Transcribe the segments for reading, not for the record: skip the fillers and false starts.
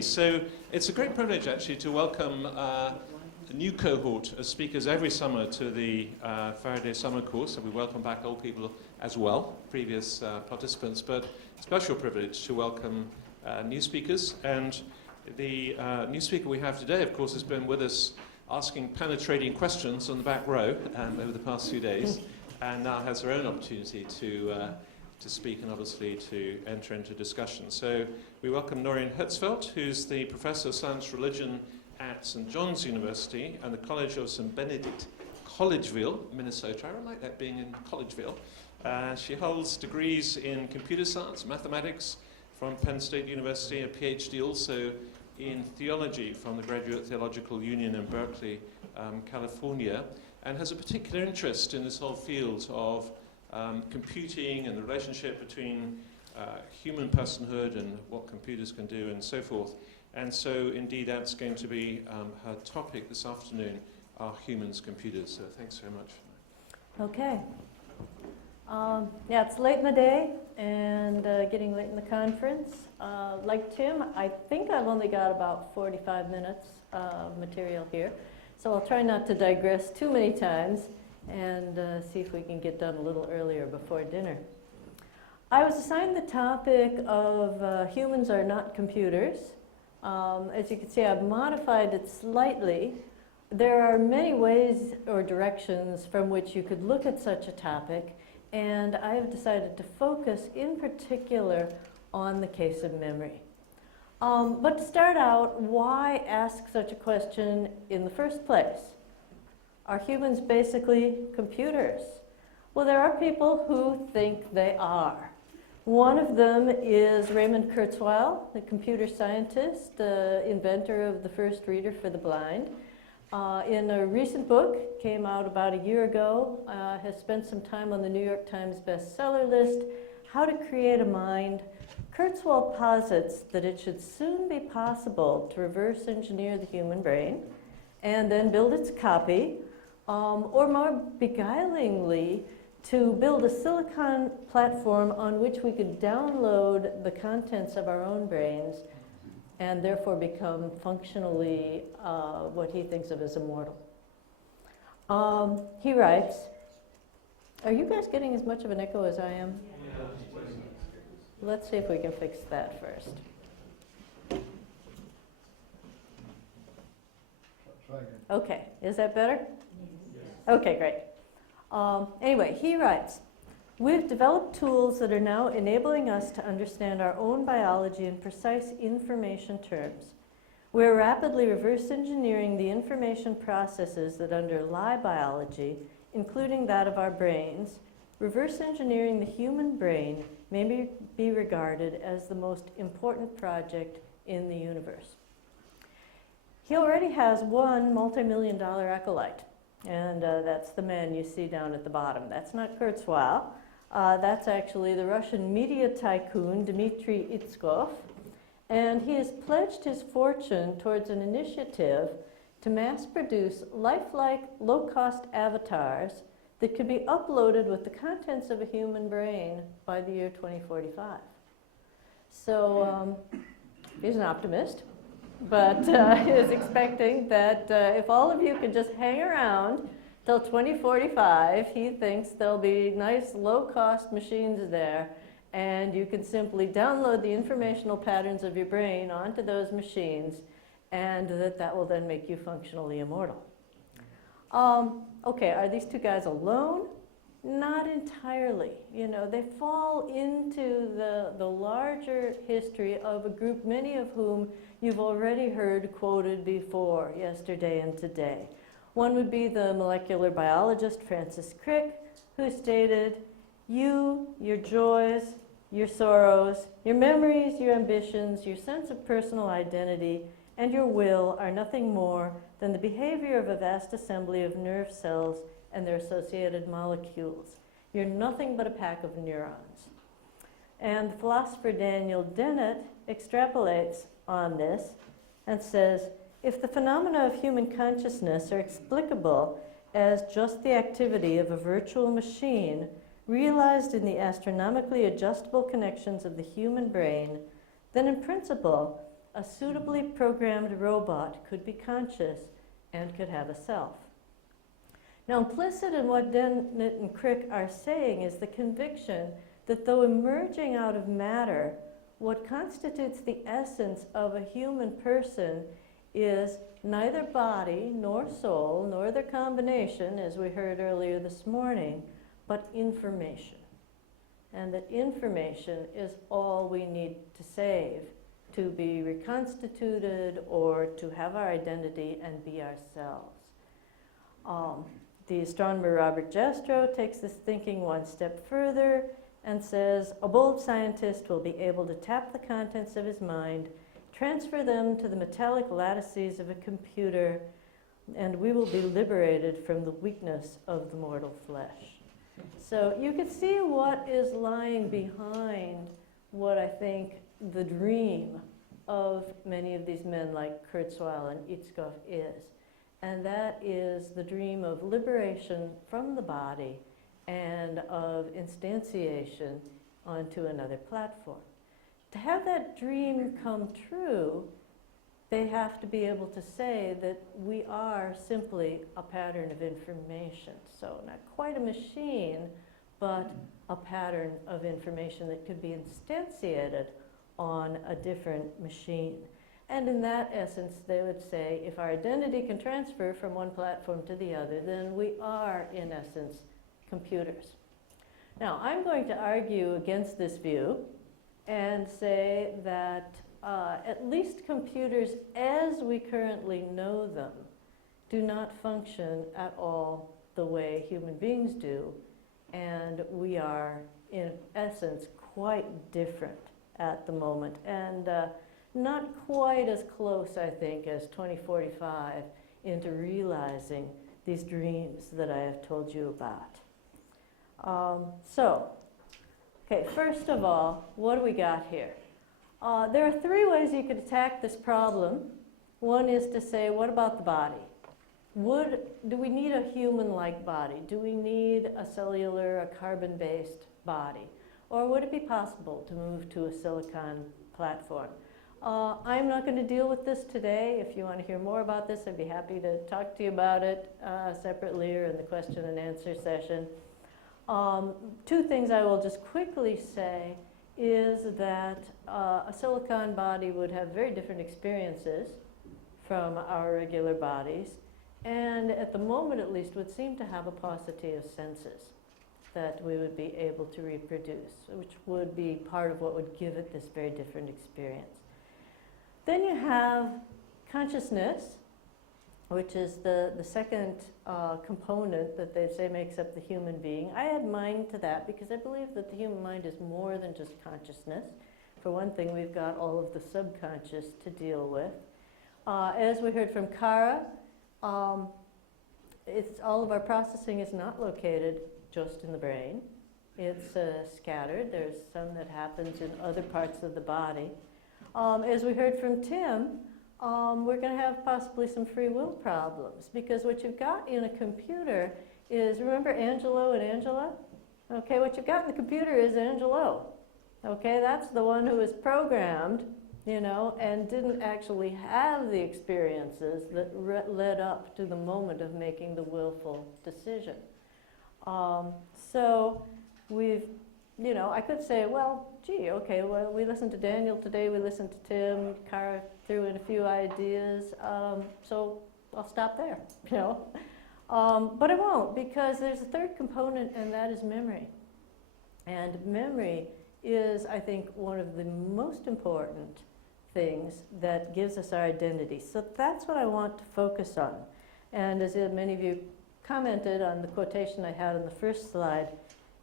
So it's a great privilege actually to welcome a new cohort of speakers every summer to the Faraday Summer Course, and we welcome back old people as well, previous participants, but special privilege to welcome new speakers. And the new speaker we have today, of course, has been with us asking penetrating questions on the back row over the past few days, and now has her own opportunity to speak and obviously to enter into discussion. So we welcome Noreen Herzfeld, who's the Professor of Science Religion at St. John's University and the College of St. Benedict, Collegeville, Minnesota. I like that being in Collegeville. She holds degrees in computer science, mathematics from Penn State University, a PhD also in theology from the Graduate Theological Union in Berkeley, California, and has a particular interest in this whole field of computing and the relationship between human personhood and what computers can do and so forth. And so indeed that's going to be her topic this afternoon, are humans computers. So thanks very much. Okay. Yeah, it's late in the day and getting late in the conference. Like Tim, I think I've only got about 45 minutes of material here. So I'll try not to digress too many times and see if we can get done a little earlier before dinner. I was assigned the topic of humans are not computers. As you can see, I've modified it slightly. There are many ways or directions from which you could look at such a topic, and I have decided to focus in particular on the case of memory. But to start out, why ask such a question in the first place? Are humans basically computers? Well, there are people who think they are. One of them is Raymond Kurzweil, the computer scientist, inventor of the first reader for the blind. In a recent book, came out about a year ago, has spent some time on the New York Times bestseller list, How to Create a Mind. Kurzweil posits that it should soon be possible to reverse engineer the human brain and then build its copy, or more beguilingly, to build a silicon platform on which we could download the contents of our own brains and therefore become functionally what he thinks of as immortal. He writes, are you guys getting as much of an echo as I am? Yeah. Let's see if we can fix that first. Okay, is that better? Okay, great. Anyway, he writes, we've developed tools that are now enabling us to understand our own biology in precise information terms. We're rapidly reverse engineering the information processes that underlie biology, including that of our brains. Reverse engineering the human brain may be regarded as the most important project in the universe. He already has one multi-million-dollar acolyte. And that's the man you see down at the bottom. That's not Kurzweil. That's actually the Russian media tycoon, Dmitry Itskov. And he has pledged his fortune towards an initiative to mass produce lifelike, low-cost avatars that could be uploaded with the contents of a human brain by the year 2045. So he's an optimist. But he is expecting that if all of you could just hang around till 2045, he thinks there'll be nice low-cost machines there, and you can simply download the informational patterns of your brain onto those machines, and that will then make you functionally immortal. Okay, are these two guys alone? Not entirely. You know, they fall into the larger history of a group, many of whom you've already heard quoted before, yesterday and today. One would be the molecular biologist Francis Crick, who stated, you, your joys, your sorrows, your memories, your ambitions, your sense of personal identity, and your will are nothing more than the behavior of a vast assembly of nerve cells and their associated molecules. You're nothing but a pack of neurons. And the philosopher Daniel Dennett extrapolates on this and says, if the phenomena of human consciousness are explicable as just the activity of a virtual machine realized in the astronomically adjustable connections of the human brain, then in principle, a suitably programmed robot could be conscious and could have a self. Now, implicit in what Dennett and Crick are saying is the conviction that though emerging out of matter, what constitutes the essence of a human person is neither body nor soul, nor their combination, as we heard earlier this morning, but information. And that information is all we need to save to be reconstituted or to have our identity and be ourselves. The astronomer Robert Jastrow takes this thinking one step further and says, a bold scientist will be able to tap the contents of his mind, transfer them to the metallic lattices of a computer, and we will be liberated from the weakness of the mortal flesh. So you can see what is lying behind what I think the dream of many of these men like Kurzweil and Itzkoff is. And that is the dream of liberation from the body and of instantiation onto another platform. To have that dream come true, they have to be able to say that we are simply a pattern of information. So not quite a machine, but a pattern of information that could be instantiated on a different machine. And in that essence, they would say, if our identity can transfer from one platform to the other, then we are, in essence, computers. Now, I'm going to argue against this view and say that at least computers as we currently know them do not function at all the way human beings do, and we are, in essence, quite different at the moment, and not quite as close, I think, as 2045 into realizing these dreams that I have told you about. Okay, first of all, what do we got here? There are three ways you could attack this problem. One is to say, what about the body? Do we need a human-like body? Do we need a cellular, a carbon-based body? Or would it be possible to move to a silicon platform? I'm not going to deal with this today. If you want to hear more about this, I'd be happy to talk to you about it separately or in the question and answer session. Two things I will just quickly say is that a silicon body would have very different experiences from our regular bodies, and at the moment at least would seem to have a paucity of senses that we would be able to reproduce, which would be part of what would give it this very different experience. Then you have consciousness, which is the second component that they say makes up the human being. I add mind to that because I believe that the human mind is more than just consciousness. For one thing, we've got all of the subconscious to deal with. As we heard from Kara, all of our processing is not located just in the brain. It's scattered. There's some that happens in other parts of the body. As we heard from Tim, we're going to have possibly some free will problems, because what you've got in a computer is, remember Angelo and Angela? Okay, what you've got in the computer is Angelo. Okay, that's the one who is programmed, you know, and didn't actually have the experiences that led up to the moment of making the willful decision. So we've, you know, I could say, well, gee, okay, well, we listened to Daniel today, we listened to Tim, Kara threw in a few ideas, so I'll stop there, you know. But I won't, because there's a third component, and that is memory. And memory is, I think, one of the most important things that gives us our identity. So that's what I want to focus on. And as many of you commented on the quotation I had on the first slide,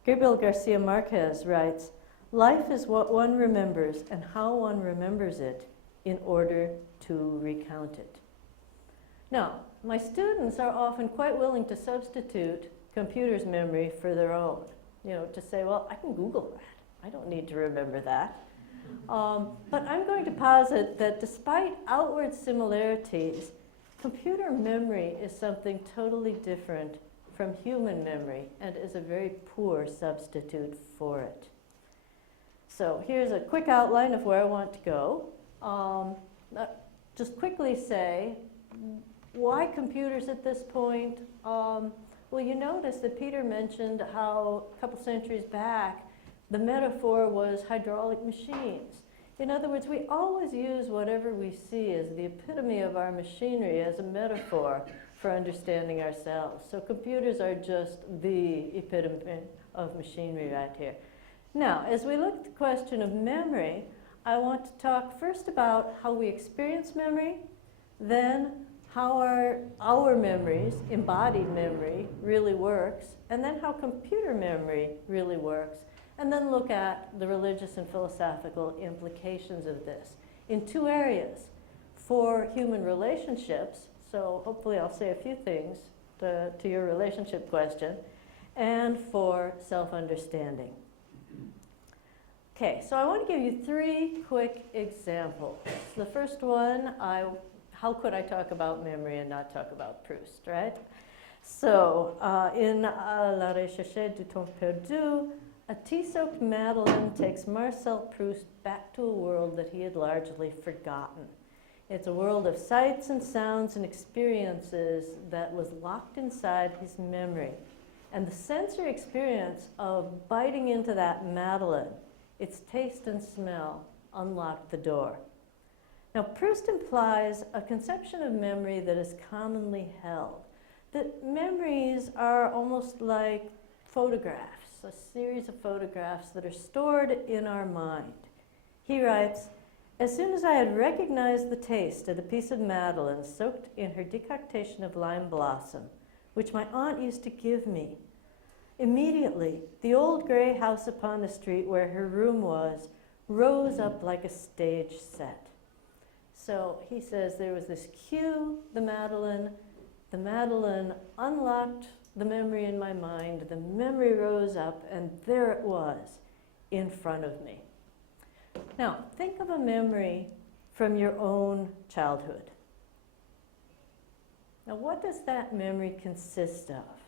Gabriel Garcia Marquez writes, "Life is what one remembers and how one remembers it in order to recount it." Now, my students are often quite willing to substitute computer's memory for their own. You know, to say, well, I can Google that. I don't need to remember that. But I'm going to posit that despite outward similarities, computer memory is something totally different from human memory and is a very poor substitute for it. So here's a quick outline of where I want to go. just quickly say, why computers at this point? Well, you notice that Peter mentioned how a couple centuries back, the metaphor was hydraulic machines. In other words, we always use whatever we see as the epitome of our machinery as a metaphor for understanding ourselves. So computers are just the epitome of machinery right here. Now, as we look at the question of memory, I want to talk first about how we experience memory, then how our memories, embodied memory, really works, and then how computer memory really works, and then look at the religious and philosophical implications of this in two areas. For human relationships, so hopefully I'll say a few things to your relationship question, and for self-understanding. Okay, so I want to give you three quick examples. The first one, how could I talk about memory and not talk about Proust, right? So in La Recherche du Temps Perdu, a tea-soaked Madeleine takes Marcel Proust back to a world that he had largely forgotten. It's a world of sights and sounds and experiences that was locked inside his memory. And the sensory experience of biting into that Madeleine, its taste and smell, unlocked the door. Now, Proust implies a conception of memory that is commonly held, that memories are almost like photographs, a series of photographs that are stored in our mind. He writes, "As soon as I had recognized the taste of the piece of Madeleine soaked in her decoction of lime blossom, which my aunt used to give me, immediately the old gray house upon the street where her room was rose up like a stage set." So he says there was this cue, the Madeleine unlocked the memory in my mind, the memory rose up, and there it was in front of me. Now, think of a memory from your own childhood. Now, what does that memory consist of?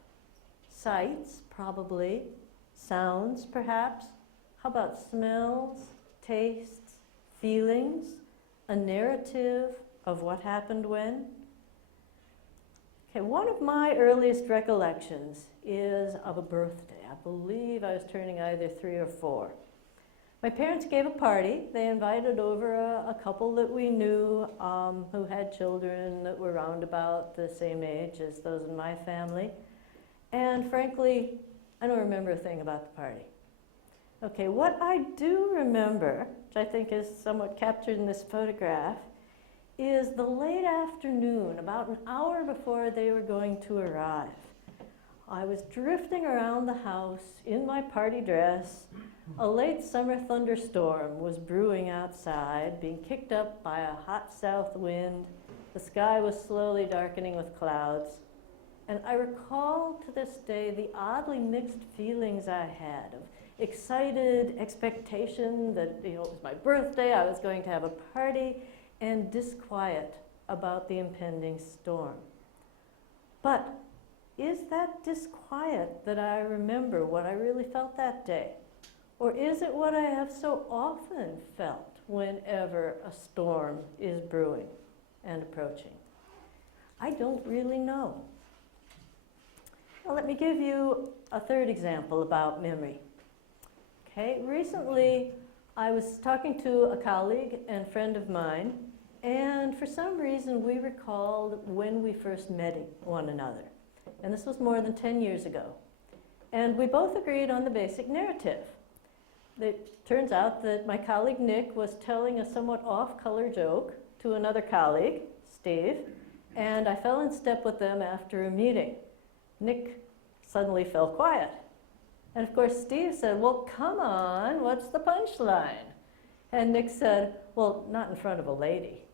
Sights, probably. Sounds, perhaps. How about smells, tastes, feelings? A narrative of what happened when? Okay, one of my earliest recollections is of a birthday. I believe I was turning either 3 or 4. My parents gave a party. They invited over a couple that we knew who had children that were round about the same age as those in my family. And frankly, I don't remember a thing about the party. Okay, what I do remember, which I think is somewhat captured in this photograph, is the late afternoon, about an hour before they were going to arrive. I was drifting around the house in my party dress. A late summer thunderstorm was brewing outside, being kicked up by a hot south wind. The sky was slowly darkening with clouds. And I recall to this day the oddly mixed feelings I had of excited expectation that it was my birthday, I was going to have a party, and disquiet about the impending storm. But is that disquiet that I remember what I really felt that day? Or is it what I have so often felt whenever a storm is brewing and approaching? I don't really know. Well, let me give you a third example about memory. Okay, recently I was talking to a colleague and friend of mine, and for some reason we recalled when we first met one another. And this was more than 10 years ago. And we both agreed on the basic narrative. It turns out that my colleague Nick was telling a somewhat off-color joke to another colleague, Steve, and I fell in step with them after a meeting. Nick suddenly fell quiet. And of course, Steve said, "Well, come on, what's the punchline?" And Nick said, "Well, not in front of a lady."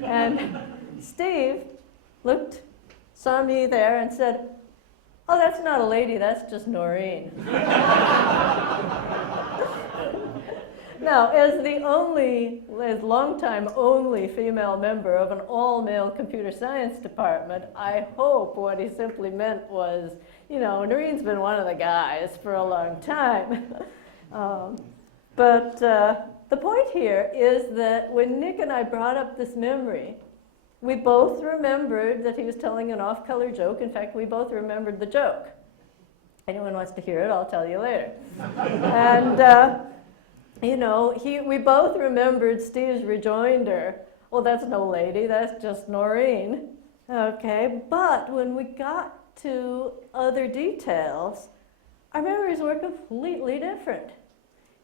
And Steve saw me there and said, "Oh, that's not a lady, that's just Noreen." Now, as longtime only female member of an all-male computer science department, I hope what he simply meant was, Noreen's been one of the guys for a long time. But the point here is that when Nick and I brought up this memory, we both remembered that he was telling an off-color joke. In fact, we both remembered the joke. Anyone wants to hear it, I'll tell you later. And, you know, we both remembered Steve's rejoinder. Well, that's no lady, that's just Noreen. Okay, but when we got to other details, our memories were completely different.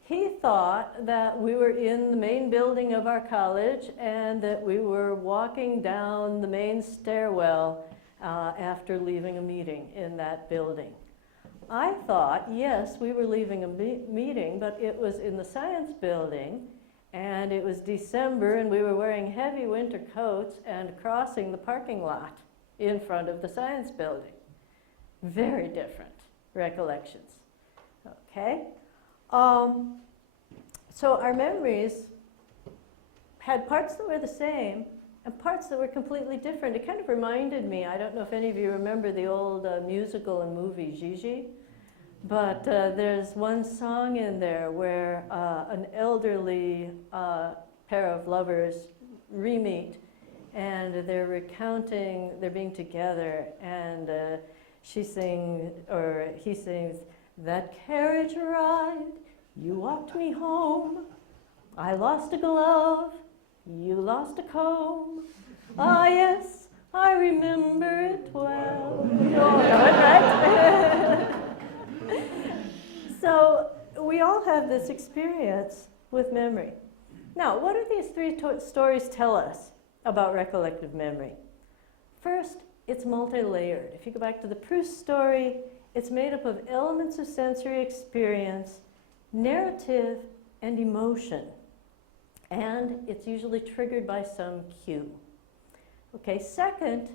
He thought that we were in the main building of our college and that we were walking down the main stairwell after leaving a meeting in that building. I thought, yes, we were leaving a meeting, but it was in the science building, and it was December, and we were wearing heavy winter coats and crossing the parking lot in front of the science building. Very different recollections. Okay? So our memories had parts that were the same and parts that were completely different. It kind of reminded me, I don't know if any of you remember the old musical and movie Gigi, but there's one song in there where an elderly pair of lovers re-meet, and they're recounting, they're being together, and he sings, "That carriage ride, you walked me home. I lost a glove, you lost a comb. Ah, yes, I remember it well." You all know it, right? So we all have this experience with memory. Now, what do these three stories tell us about recollective memory? First, it's multi-layered. If you go back to the Proust story, it's made up of elements of sensory experience, narrative, and emotion. And it's usually triggered by some cue. Okay, second,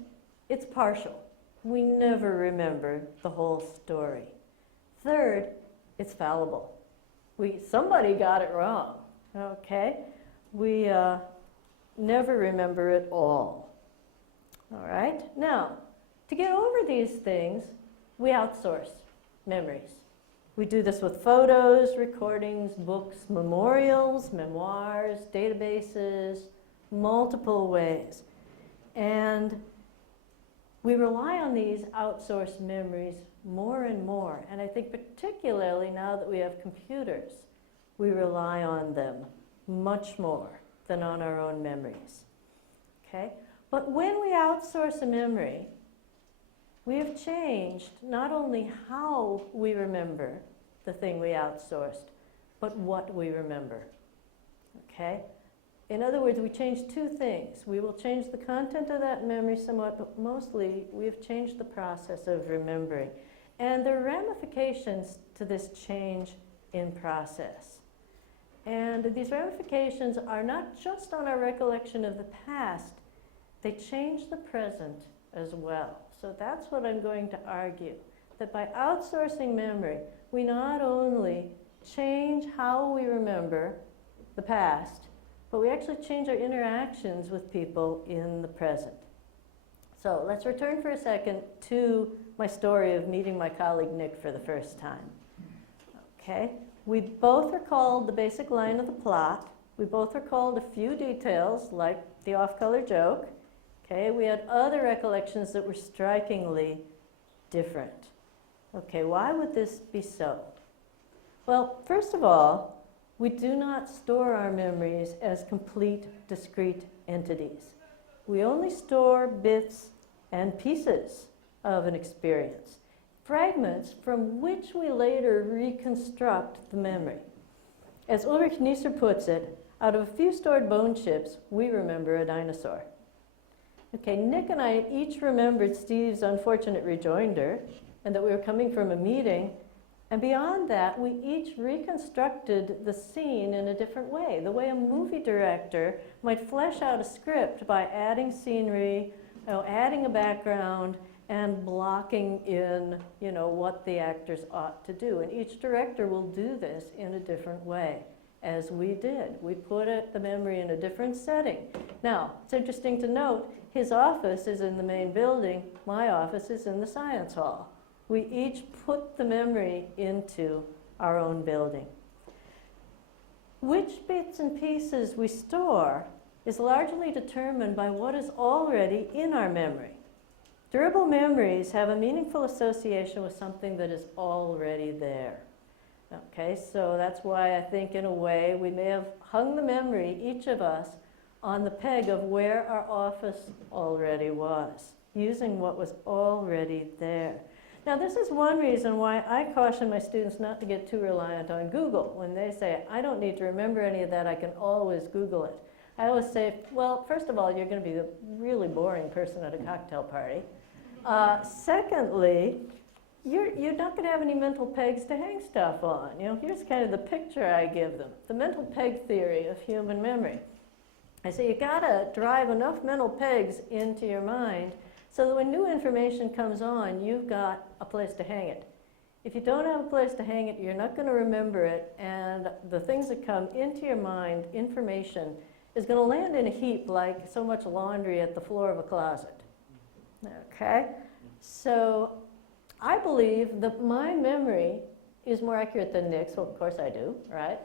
it's partial. We never remember the whole story. Third, it's fallible. Somebody got it wrong, okay? We never remember it all. All right? Now, to get over these things, we outsource memories. We do this with photos, recordings, books, memorials, memoirs, databases, multiple ways. And we rely on these outsourced memories more and more. And I think particularly now that we have computers, we rely on them much more than on our own memories. Okay? But when we outsource a memory, we have changed not only how we remember the thing we outsourced, but what we remember. Okay? In other words, we change two things. We will change the content of that memory somewhat, but mostly we have changed the process of remembering. And there are ramifications to this change in process. And these ramifications are not just on our recollection of the past, they change the present as well. So that's what I'm going to argue, that by outsourcing memory, we not only change how we remember the past, but we actually change our interactions with people in the present. So let's return for a second to my story of meeting my colleague Nick for the first time. Okay, we both recalled the basic line of the plot. We both recalled a few details, like the off-color joke. Okay, we had other recollections that were strikingly different. Okay, why would this be so? Well, first of all, we do not store our memories as complete, discrete entities. We only store bits and pieces of an experience, fragments from which we later reconstruct the memory. As Ulrich Neisser puts it, out of a few stored bone chips, we remember a dinosaur. Okay, Nick and I each remembered Steve's unfortunate rejoinder and that we were coming from a meeting. And beyond that, we each reconstructed the scene in a different way, the way a movie director might flesh out a script by adding scenery, adding a background, and blocking in, what the actors ought to do. And each director will do this in a different way, as we did. We put the memory in a different setting. Now, it's interesting to note, his office is in the main building, my office is in the science hall. We each put the memory into our own building. Which bits and pieces we store is largely determined by what is already in our memory. Durable memories have a meaningful association with something that is already there. Okay, so that's why I think in a way we may have hung the memory, each of us, on the peg of where our office already was, using what was already there. Now this is one reason why I caution my students not to get too reliant on Google. When they say, I don't need to remember any of that, I can always Google it. I always say, well, first of all, you're going to be the really boring person at a cocktail party. Secondly, you're not going to have any mental pegs to hang stuff on. You know, here's kind of the picture I give them, the mental peg theory of human memory. I say you got to drive enough mental pegs into your mind so that when new information comes on, you've got a place to hang it. If you don't have a place to hang it, you're not going to remember it, and the things that come into your mind, information, is going to land in a heap like so much laundry at the floor of a closet. Okay? So I believe that my memory is more accurate than Nick's. Well, of course I do, right?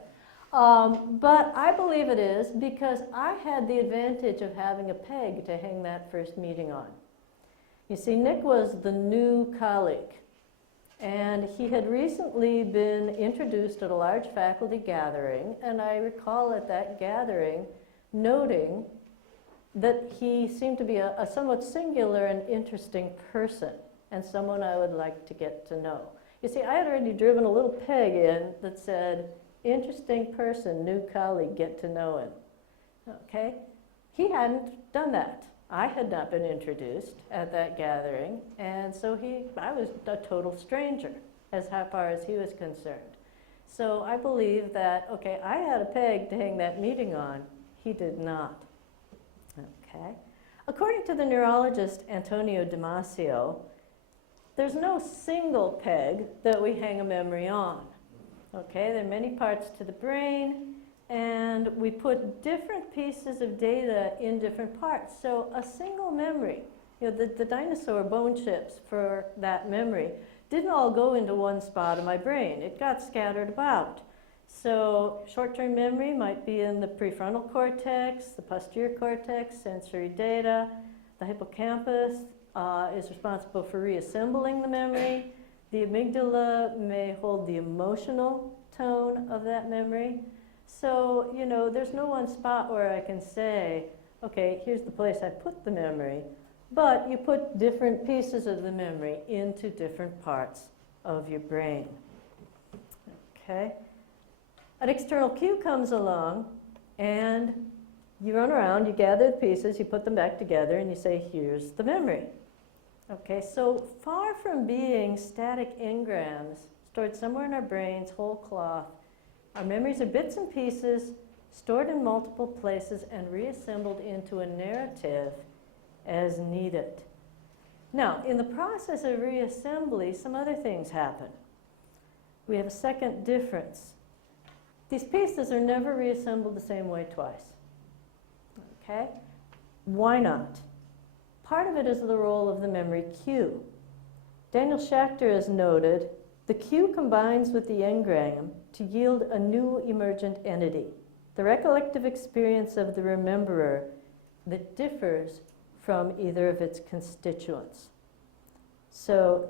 But I believe it is because I had the advantage of having a peg to hang that first meeting on. You see, Nick was the new colleague, and he had recently been introduced at a large faculty gathering, and I recall at that gathering noting that he seemed to be a somewhat singular and interesting person, and someone I would like to get to know. You see, I had already driven a little peg in that said, interesting person, new colleague, get to know him. Okay? He hadn't done that. I had not been introduced at that gathering, and so I was a total stranger as far as he was concerned. So I believe that, okay, I had a peg to hang that meeting on. He did not. Okay? According to the neurologist Antonio Damasio, there's no single peg that we hang a memory on. Okay, there are many parts to the brain, and we put different pieces of data in different parts. So a single memory, you know, the dinosaur bone chips for that memory didn't all go into one spot of my brain. It got scattered about. So short-term memory might be in the prefrontal cortex, the posterior cortex, sensory data. The hippocampus is responsible for reassembling the memory. The amygdala may hold the emotional tone of that memory. So, you know, there's no one spot where I can say, okay, here's the place I put the memory, but you put different pieces of the memory into different parts of your brain. Okay? An external cue comes along, and you run around, you gather the pieces, you put them back together, and you say, here's the memory. Okay, so far from being static engrams stored somewhere in our brains, whole cloth, our memories are bits and pieces stored in multiple places and reassembled into a narrative as needed. Now, in the process of reassembly, some other things happen. We have a second difference. These pieces are never reassembled the same way twice. Okay? Why not? Part of it is the role of the memory cue. Daniel Schachter has noted, the cue combines with the engram to yield a new emergent entity, the recollective experience of the rememberer that differs from either of its constituents. So,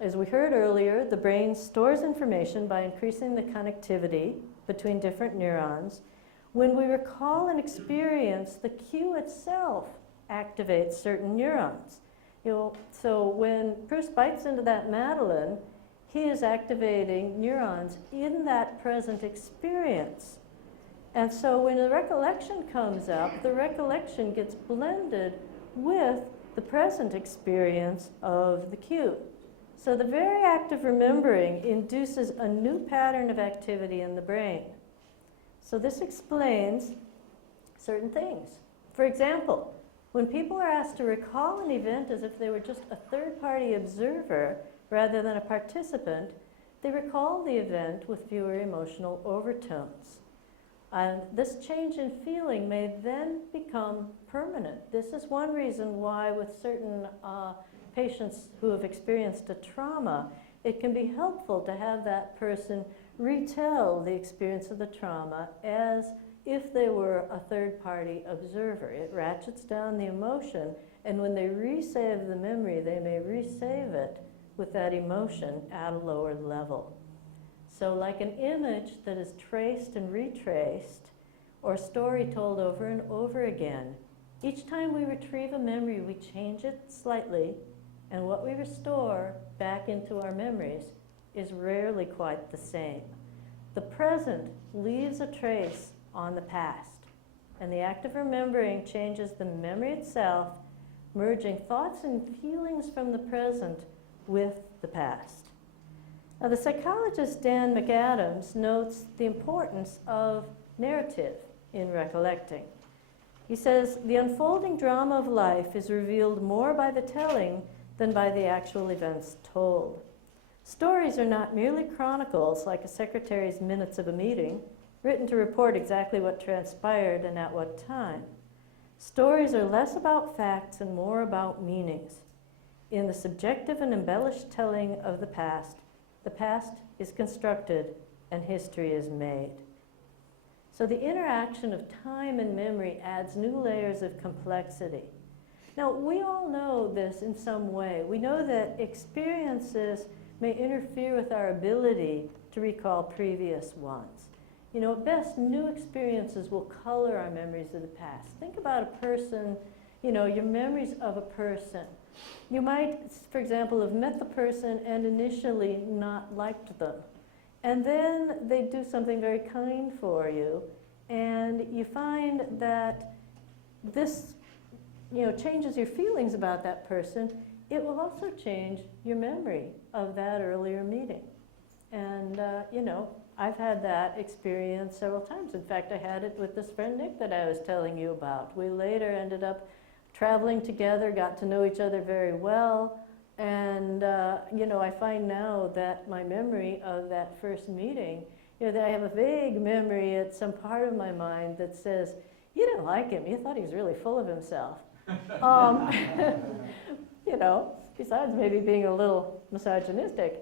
as we heard earlier, the brain stores information by increasing the connectivity between different neurons. When we recall an experience, the cue itself activates certain neurons. You know, so when Bruce bites into that Madeleine, he is activating neurons in that present experience. And so when the recollection comes up, the recollection gets blended with the present experience of the cue. So the very act of remembering induces a new pattern of activity in the brain. So this explains certain things. For example, when people are asked to recall an event as if they were just a third-party observer rather than a participant, they recall the event with fewer emotional overtones. And this change in feeling may then become permanent. This is one reason why with certain patients who have experienced a trauma, it can be helpful to have that person retell the experience of the trauma as if they were a third-party observer. It ratchets down the emotion, and when they resave the memory, they may resave it with that emotion at a lower level. So like an image that is traced and retraced, or a story told over and over again, each time we retrieve a memory, we change it slightly, and what we restore back into our memories is rarely quite the same. The present leaves a trace on the past, and the act of remembering changes the memory itself, merging thoughts and feelings from the present with the past. Now, the psychologist Dan McAdams notes the importance of narrative in recollecting. He says, the unfolding drama of life is revealed more by the telling than by the actual events told. Stories are not merely chronicles like a secretary's minutes of a meeting, written to report exactly what transpired and at what time. Stories are less about facts and more about meanings. In the subjective and embellished telling of the past is constructed and history is made. So the interaction of time and memory adds new layers of complexity. Now, we all know this in some way. We know that experiences may interfere with our ability to recall previous ones. You know, at best, new experiences will color our memories of the past. Think about a person, you know, your memories of a person. You might, for example, have met the person and initially not liked them. And then they do something very kind for you, and you find that this, you know, changes your feelings about that person. It will also change your memory of that earlier meeting. And, you know, I've had that experience several times. In fact, I had it with this friend Nick that I was telling you about. We later ended up traveling together, got to know each other very well. And, you know, I find now that my memory of that first meeting, you know, that I have a vague memory at some part of my mind that says, you didn't like him, you thought he was really full of himself. You know, besides maybe being a little misogynistic.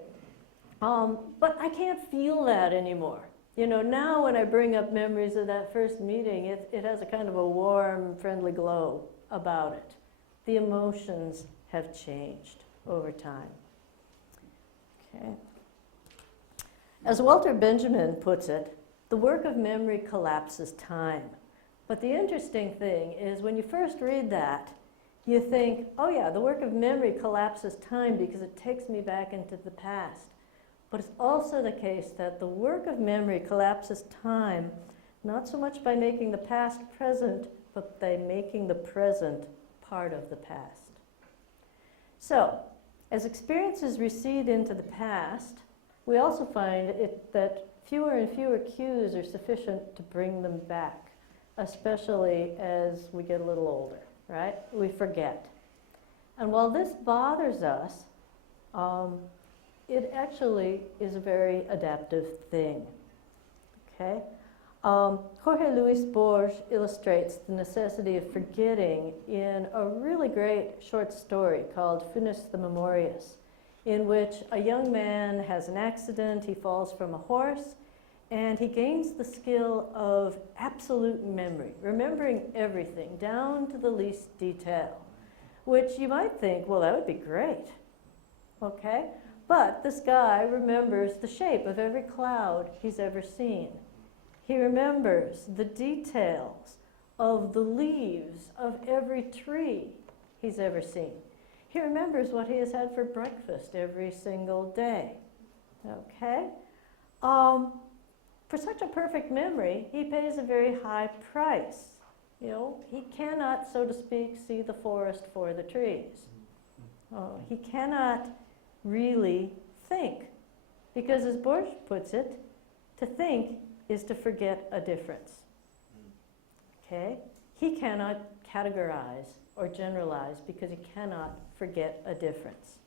But I can't feel that anymore. You know, now when I bring up memories of that first meeting, it has a kind of a warm, friendly glow about it. The emotions have changed over time. Okay. As Walter Benjamin puts it, the work of memory collapses time. But the interesting thing is when you first read that, you think, oh yeah, the work of memory collapses time because it takes me back into the past. But it's also the case that the work of memory collapses time, not so much by making the past present, but by making the present part of the past. So, as experiences recede into the past, we also find that fewer and fewer cues are sufficient to bring them back, especially as we get a little older, right? We forget. And while this bothers us, it actually is a very adaptive thing, okay? Jorge Luis Borges illustrates the necessity of forgetting in a really great short story called Funes the Memorious, in which a young man has an accident, he falls from a horse, and he gains the skill of absolute memory, remembering everything down to the least detail, which you might think, well, that would be great, okay? But this guy remembers the shape of every cloud he's ever seen. He remembers the details of the leaves of every tree he's ever seen. He remembers what he has had for breakfast every single day, okay? For such a perfect memory, he pays a very high price. You know, he cannot, so to speak, see the forest for the trees. He cannot really think, because as Borges puts it, to think is to forget a difference. Okay? He cannot categorize or generalize because he cannot forget a difference.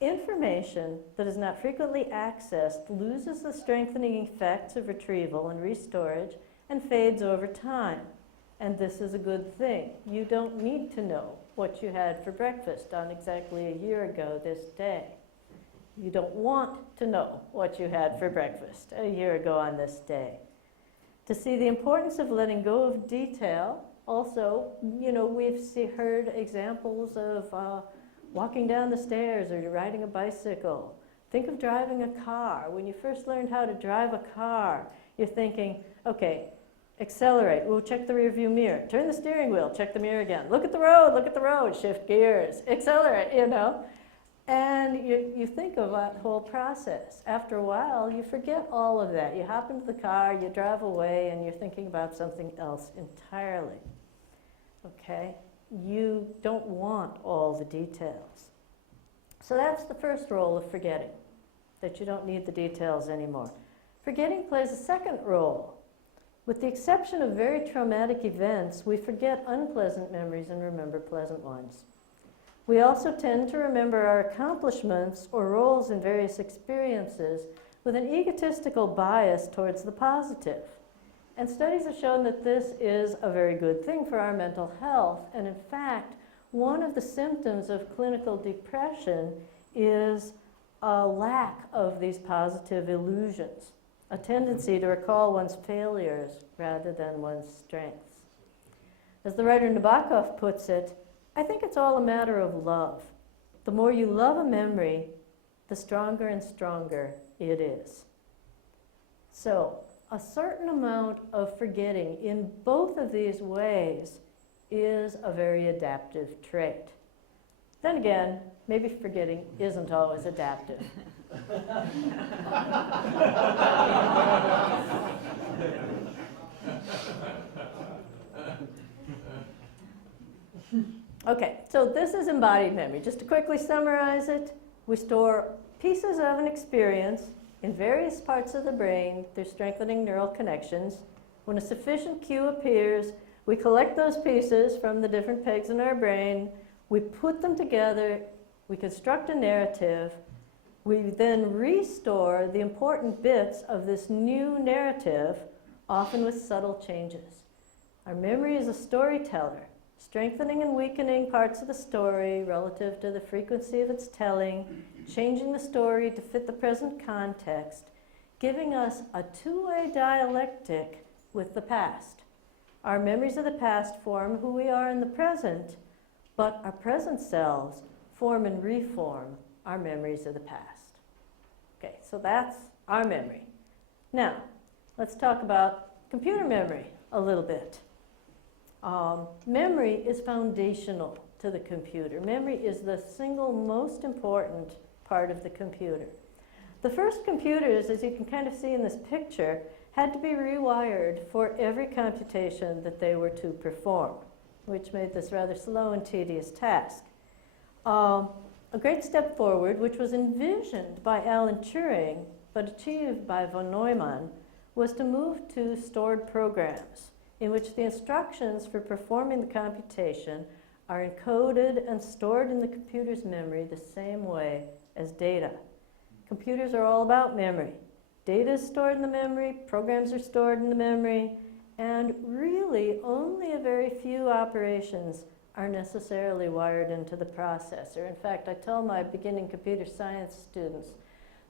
Information that is not frequently accessed loses the strengthening effects of retrieval and restorage and fades over time. And this is a good thing. You don't need to know what you had for breakfast on exactly a year ago this day. You don't want to know what you had for breakfast a year ago on this day. To see the importance of letting go of detail, also, we've heard examples of walking down the stairs or riding a bicycle. Think of driving a car. When you first learned how to drive a car, you're thinking, okay, accelerate, we'll check the rear view mirror. Turn the steering wheel, check the mirror again. Look at the road, shift gears, accelerate, And you think of that whole process. After a while, you forget all of that. You hop into the car, you drive away, and you're thinking about something else entirely. Okay? You don't want all the details. So that's the first role of forgetting, that you don't need the details anymore. Forgetting plays a second role. With the exception of very traumatic events, we forget unpleasant memories and remember pleasant ones. We also tend to remember our accomplishments or roles in various experiences with an egotistical bias towards the positive. And studies have shown that this is a very good thing for our mental health. And in fact, one of the symptoms of clinical depression is a lack of these positive illusions, a tendency to recall one's failures rather than one's strengths. As the writer Nabokov puts it, I think it's all a matter of love. The more you love a memory, the stronger and stronger it is. So, a certain amount of forgetting in both of these ways is a very adaptive trait. Then again, maybe forgetting isn't always adaptive. Okay, so this is embodied memory. Just to quickly summarize it, we store pieces of an experience in various parts of the brain through strengthening neural connections. When a sufficient cue appears, we collect those pieces from the different pegs in our brain, we put them together, we construct a narrative, we then restore the important bits of this new narrative, often with subtle changes. Our memory is a storyteller, strengthening and weakening parts of the story relative to the frequency of its telling, changing the story to fit the present context, giving us a two-way dialectic with the past. Our memories of the past form who we are in the present, but our present selves form and reform our memories of the past. Okay, so that's our memory. Now, let's talk about computer memory a little bit. Memory is foundational to the computer. Memory is the single most important part of the computer. The first computers, as you can kind of see in this picture, had to be rewired for every computation that they were to perform, which made this rather slow and tedious task. A great step forward, which was envisioned by Alan Turing, but achieved by von Neumann, was to move to stored programs, in which the instructions for performing the computation are encoded and stored in the computer's memory the same way as data. Computers are all about memory. Data is stored in the memory, programs are stored in the memory, and really only a very few operations are necessarily wired into the processor. In fact, I tell my beginning computer science students,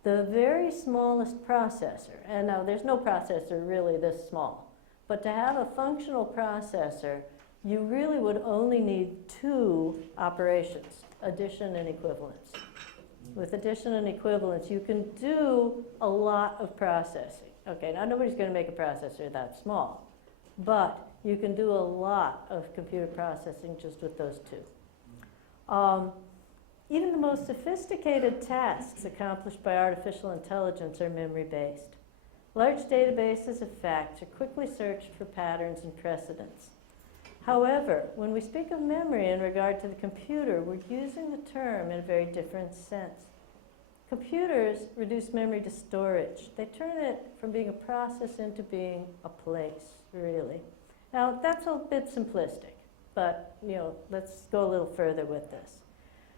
the very smallest processor, and now there's no processor really this small, but to have a functional processor, you really would only need two operations, addition and equivalence. With addition and equivalence, you can do a lot of processing. Okay, now nobody's going to make a processor that small, but you can do a lot of computer processing just with those two. Even the most sophisticated tasks accomplished by artificial intelligence are memory-based. Large databases of facts are quickly searched for patterns and precedents. However, when we speak of memory in regard to the computer, we're using the term in a very different sense. Computers reduce memory to storage. They turn it from being a process into being a place, really. Now, that's a bit simplistic, but let's go a little further with this.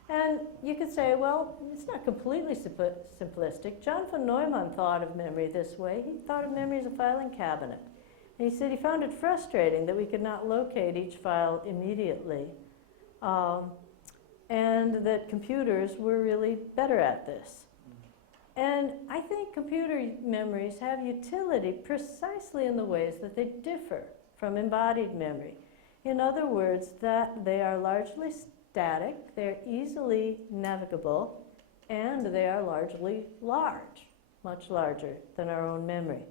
And you could say, well, it's not completely simplistic. John von Neumann thought of memory this way. He thought of memory as a filing cabinet. And he said he found it frustrating that we could not locate each file immediately, and that computers were really better at this. And I think computer memories have utility precisely in the ways that they differ from embodied memory. In other words, that they are largely static, they're easily navigable, and they are largely large, much larger than our own memory.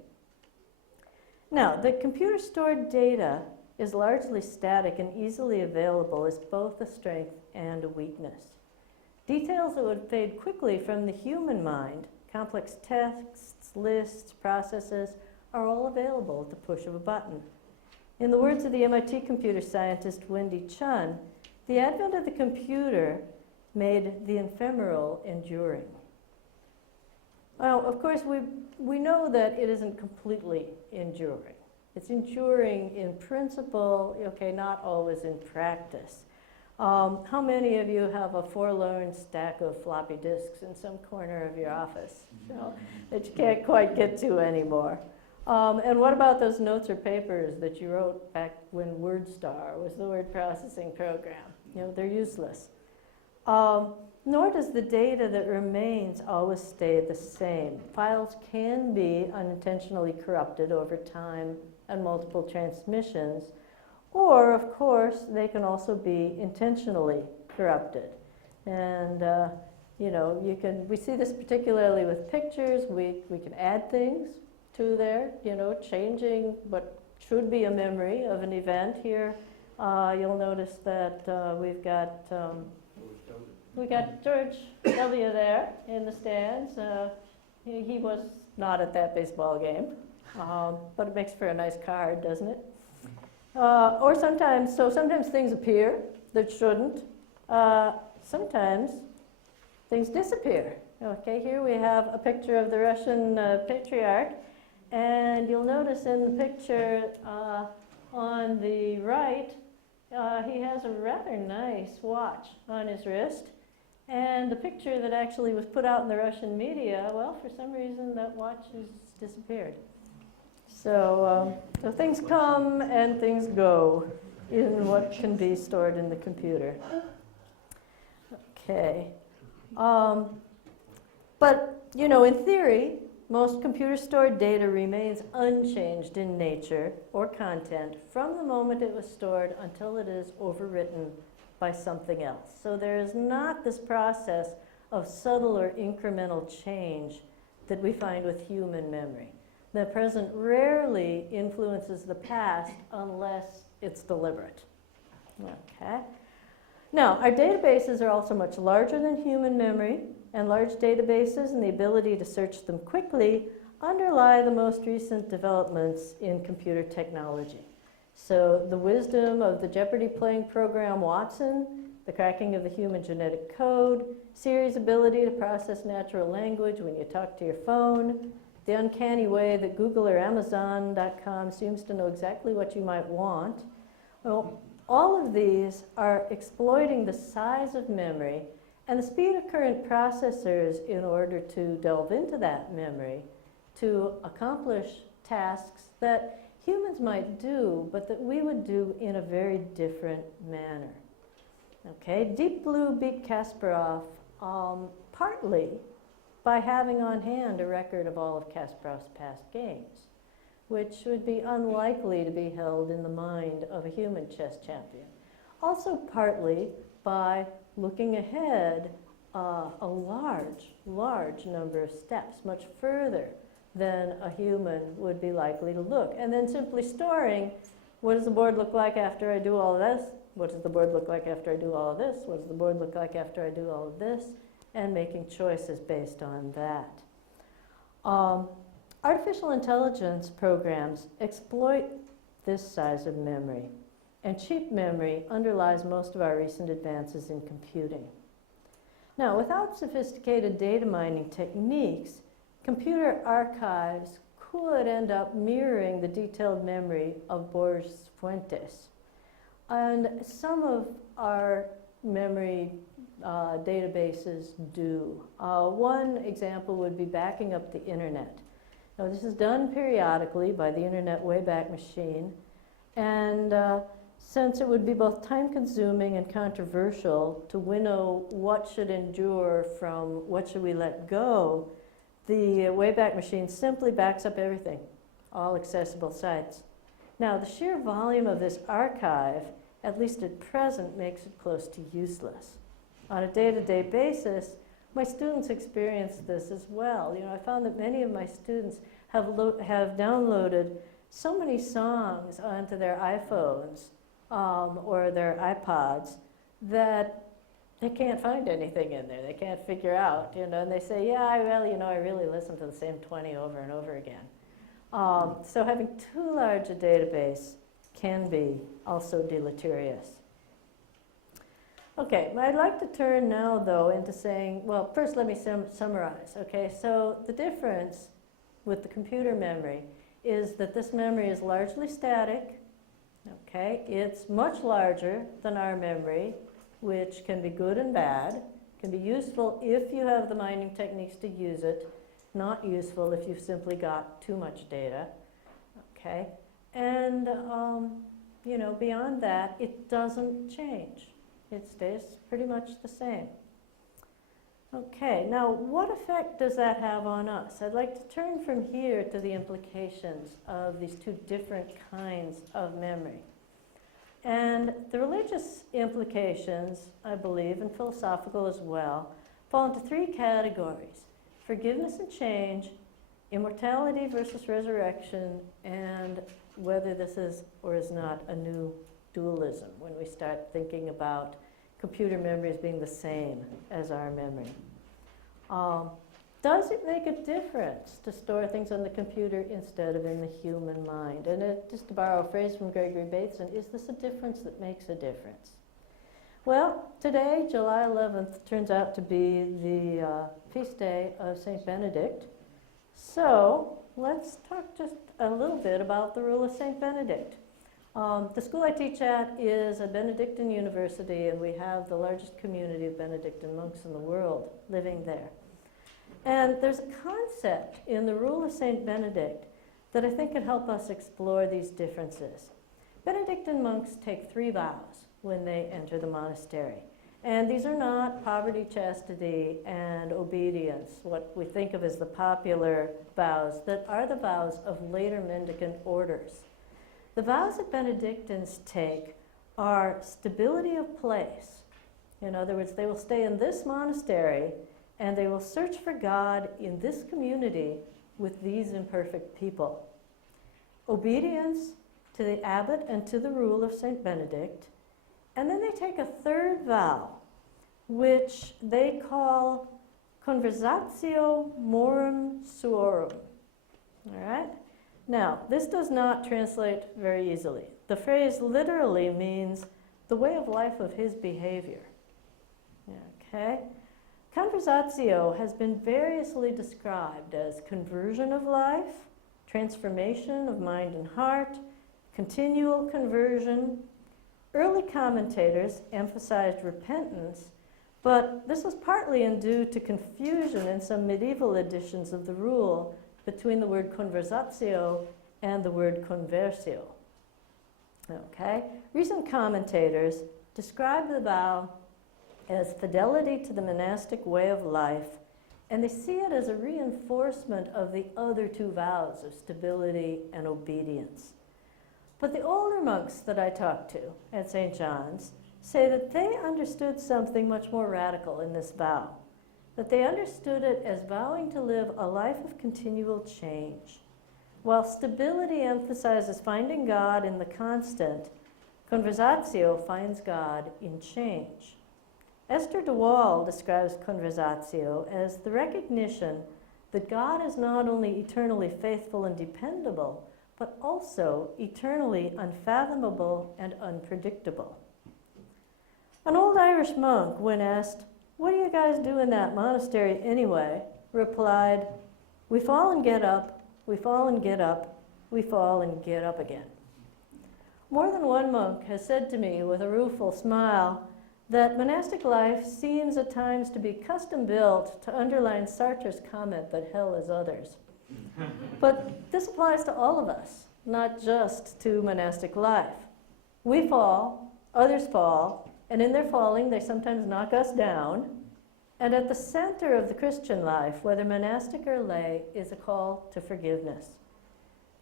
Now, the computer stored data is largely static and easily available is both a strength and a weakness. Details that would fade quickly from the human mind, complex texts, lists, processes, are all available at the push of a button. In the words of the MIT computer scientist Wendy Chun, the advent of the computer made the ephemeral enduring. Well, of course, we know that it isn't completely enduring. It's enduring in principle, okay, not always in practice. How many of you have a forlorn stack of floppy disks in some corner of your office, that you can't quite get to anymore? And what about those notes or papers that you wrote back when WordStar was the word processing program? They're useless. Nor does the data that remains always stay the same. Files can be unintentionally corrupted over time and multiple transmissions, or, of course, they can also be intentionally corrupted. And, we see this particularly with pictures. We can add things to there, changing what should be a memory of an event here. You'll notice that we got George W. there in the stands. He was not at that baseball game, but it makes for a nice card, doesn't it? Or sometimes things appear that shouldn't. Sometimes things disappear. Okay, here we have a picture of the Russian patriarch, and you'll notice in the picture on the right, he has a rather nice watch on his wrist. And the picture that actually was put out in the Russian media, well, for some reason that watch has disappeared. So things come and things go in what can be stored in the computer. Okay. But, in theory, most computer-stored data remains unchanged in nature or content from the moment it was stored until it is overwritten by something else. So there is not this process of subtle or incremental change that we find with human memory. The present rarely influences the past unless it's deliberate. Okay. Now, our databases are also much larger than human memory, and large databases and the ability to search them quickly underlie the most recent developments in computer technology. So the wisdom of the Jeopardy playing program Watson, the cracking of the human genetic code, Siri's ability to process natural language when you talk to your phone, the uncanny way that Google or Amazon.com seems to know exactly what you might want. Well, all of these are exploiting the size of memory and the speed of current processors in order to delve into that memory to accomplish tasks that humans might do, but that we would do in a very different manner. Okay, Deep Blue beat Kasparov partly by having on hand a record of all of Kasparov's past games, which would be unlikely to be held in the mind of a human chess champion. Also partly by looking ahead a large number of steps, much further than a human would be likely to look. And then simply storing, what does the board look like after I do all of this? What does the board look like after I do all of this? What does the board look like after I do all of this? And making choices based on that. Artificial intelligence programs exploit this size of memory, and cheap memory underlies most of our recent advances in computing. Now, without sophisticated data mining techniques, computer archives could end up mirroring the detailed memory of Borges Fuentes. And some of our memory databases do. One example would be backing up the internet. Now, this is done periodically by the Internet Wayback Machine, and since it would be both time-consuming and controversial to winnow what should endure from what should we let go, The Wayback Machine simply backs up everything, all accessible sites. Now, the sheer volume of this archive, at least at present, makes it close to useless. On a day-to-day basis, my students experience this as well. You know, I found that many of my students have downloaded so many songs onto their iPhones or their iPods that they can't find anything in there. They can't figure out, you know, and they say, yeah, I really listen to the same 20 over and over again. So having too large a database can be also deleterious. Okay, I'd like to turn now, though, into saying, well, first let me summarize, okay? So the difference with the computer memory is that this memory is largely static, okay? It's much larger than our memory, which can be good and bad, can be useful if you have the mining techniques to use it, not useful if you've simply got too much data, okay? And, you know, beyond that, it doesn't change. It stays pretty much the same. Okay, now what effect does that have on us? I'd like to turn from here to the implications of these two different kinds of memory. And the religious implications, I believe, and philosophical as well, fall into three categories: forgiveness and change, immortality versus resurrection, and whether this is or is not a new dualism when we start thinking about computer memory as being the same as our memory. Does it make a difference to store things on the computer instead of in the human mind? And just to borrow a phrase from Gregory Bateson, is this a difference that makes a difference? Well, today, July 11th, turns out to be the feast day of St. Benedict. So let's talk just a little bit about the rule of St. Benedict. The school I teach at is a Benedictine university, and we have the largest community of Benedictine monks in the world living there. And there's a concept in the rule of St. Benedict that I think can help us explore these differences. Benedictine monks take 3 vows when they enter the monastery. And these are not poverty, chastity, and obedience, what we think of as the popular vows, that are the vows of later mendicant orders. The vows that Benedictines take are stability of place. In other words, they will stay in this monastery and they will search for God in this community with these imperfect people. Obedience to the abbot and to the rule of St. Benedict. And then they take a 3rd vow, which they call conversatio morum suorum. All right? Now, this does not translate very easily. The phrase literally means the way of life of his behavior. Okay? Conversatio has been variously described as conversion of life, transformation of mind and heart, continual conversion. Early commentators emphasized repentance, but this was partly due to confusion in some medieval editions of the rule between the word conversatio and the word conversio. Okay? Recent commentators describe the vow as fidelity to the monastic way of life, and they see it as a reinforcement of the other 2 vows of stability and obedience. But the older monks that I talked to at St. John's say that they understood something much more radical in this vow, that they understood it as vowing to live a life of continual change. While stability emphasizes finding God in the constant, conversatio finds God in change. Esther de Waal describes conversatio as the recognition that God is not only eternally faithful and dependable, but also eternally unfathomable and unpredictable. An old Irish monk, when asked, "What do you guys do in that monastery anyway?" replied, "We fall and get up, we fall and get up, we fall and get up again." More than one monk has said to me with a rueful smile that monastic life seems at times to be custom-built to underline Sartre's comment that hell is others. But this applies to all of us, not just to monastic life. We fall, others fall, and in their falling they sometimes knock us down, And at the center of the Christian life, whether monastic or lay, is a call to forgiveness.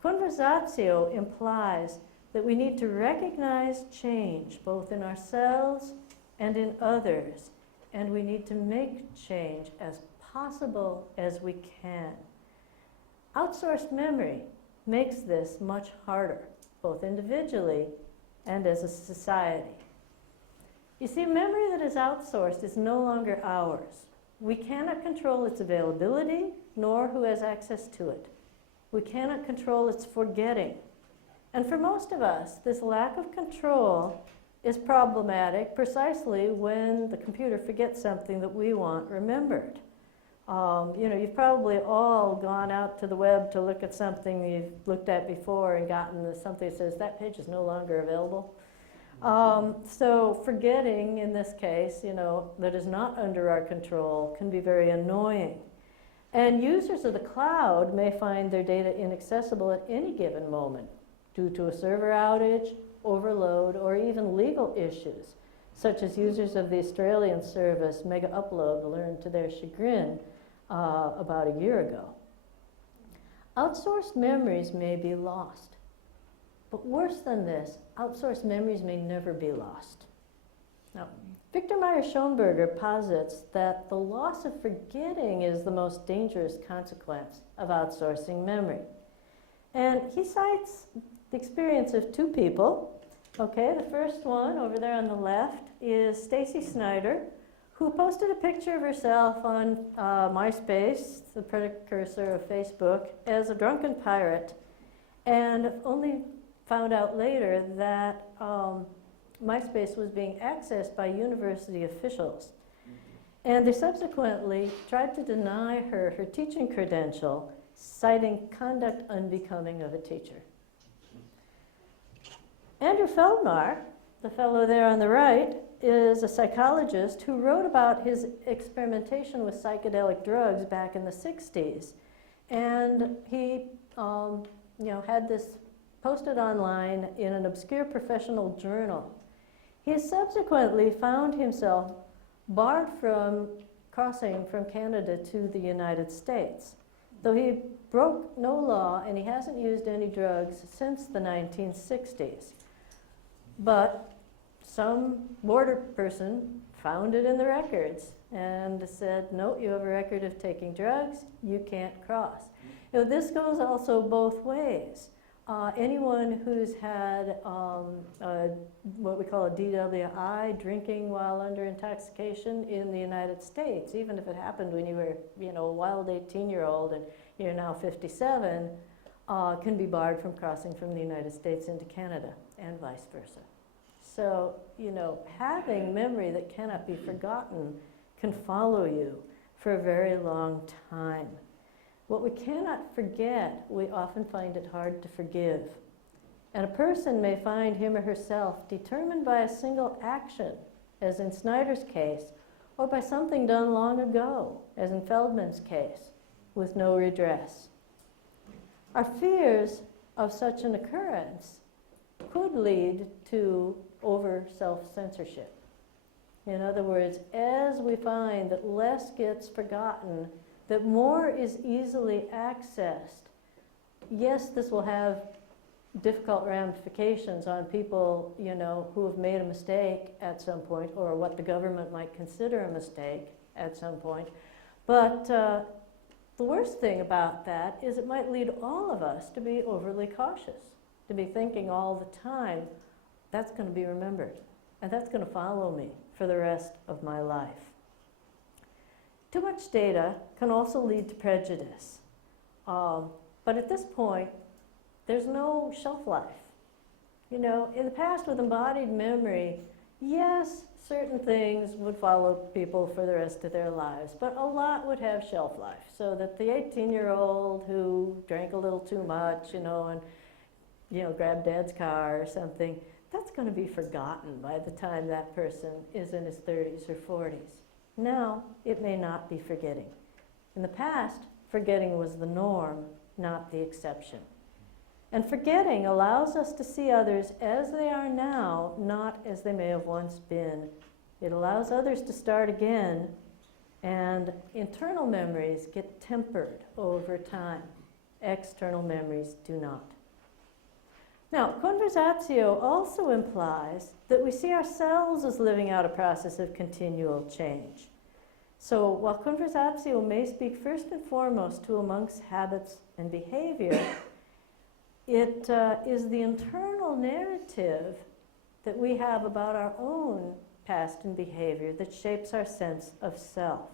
Conversatio implies that we need to recognize change, both in ourselves and in others, and we need to make change as possible as we can. Outsourced memory makes this much harder, both individually and as a society. You see, memory that is outsourced is no longer ours. We cannot control its availability, nor who has access to it. We cannot control its forgetting. And for most of us, this lack of control is problematic precisely when the computer forgets something that we want remembered. You've probably all gone out to the web to look at something you've looked at before and gotten something that says that page is no longer available. So forgetting, in this case, that is not under our control can be very annoying. And users of the cloud may find their data inaccessible at any given moment due to a server outage, overload, or even legal issues, such as users of the Australian service Mega Upload learned to their chagrin about a year ago. Outsourced memories may be lost. But worse than this, outsourced memories may never be lost. Now, Victor Meyer-Schonberger posits that the loss of forgetting is the most dangerous consequence of outsourcing memory. And he cites the experience of two people. Okay, the first one over there on the left is Stacy Snyder, who posted a picture of herself on MySpace, the precursor of Facebook, as a drunken pirate, and only found out later that MySpace was being accessed by university officials. And they subsequently tried to deny her her teaching credential, citing conduct unbecoming of a teacher. Andrew Feldmar, the fellow there on the right, is a psychologist who wrote about his experimentation with psychedelic drugs back in the 60s. And he had this posted online in an obscure professional journal. He has subsequently found himself barred from crossing from Canada to the United States, though he broke no law and he hasn't used any drugs since the 1960s. But some border person found it in the records and said, no, you have a record of taking drugs, you can't cross. This goes also both ways. Anyone who's had what we call a DWI, drinking while under intoxication in the United States, even if it happened when you were a wild 18-year-old and you're now 57, can be barred from crossing from the United States into Canada and vice versa. So, having memory that cannot be forgotten can follow you for a very long time. What we cannot forget, we often find it hard to forgive. And a person may find him or herself determined by a single action, as in Snyder's case, or by something done long ago, as in Feldman's case, with no redress. Our fears of such an occurrence could lead to over self-censorship. In other words, as we find that less gets forgotten, that more is easily accessed, yes, this will have difficult ramifications on people, who have made a mistake at some point, or what the government might consider a mistake at some point. But the worst thing about that is it might lead all of us to be overly cautious, to be thinking all the time, that's going to be remembered, and that's going to follow me for the rest of my life. Too much data can also lead to prejudice. But at this point, there's no shelf life. In the past with embodied memory, yes, certain things would follow people for the rest of their lives, but a lot would have shelf life, so that the 18-year-old who drank a little too much, and grabbed dad's car or something, that's going to be forgotten by the time that person is in his 30s or 40s. Now, it may not be forgetting. In the past, forgetting was the norm, not the exception. And forgetting allows us to see others as they are now, not as they may have once been. It allows others to start again, And internal memories get tempered over time. External memories do not. Now, conversatio also implies that we see ourselves as living out a process of continual change. So while conversatio may speak first and foremost to a monk's habits and behavior, it is the internal narrative that we have about our own past and behavior that shapes our sense of self.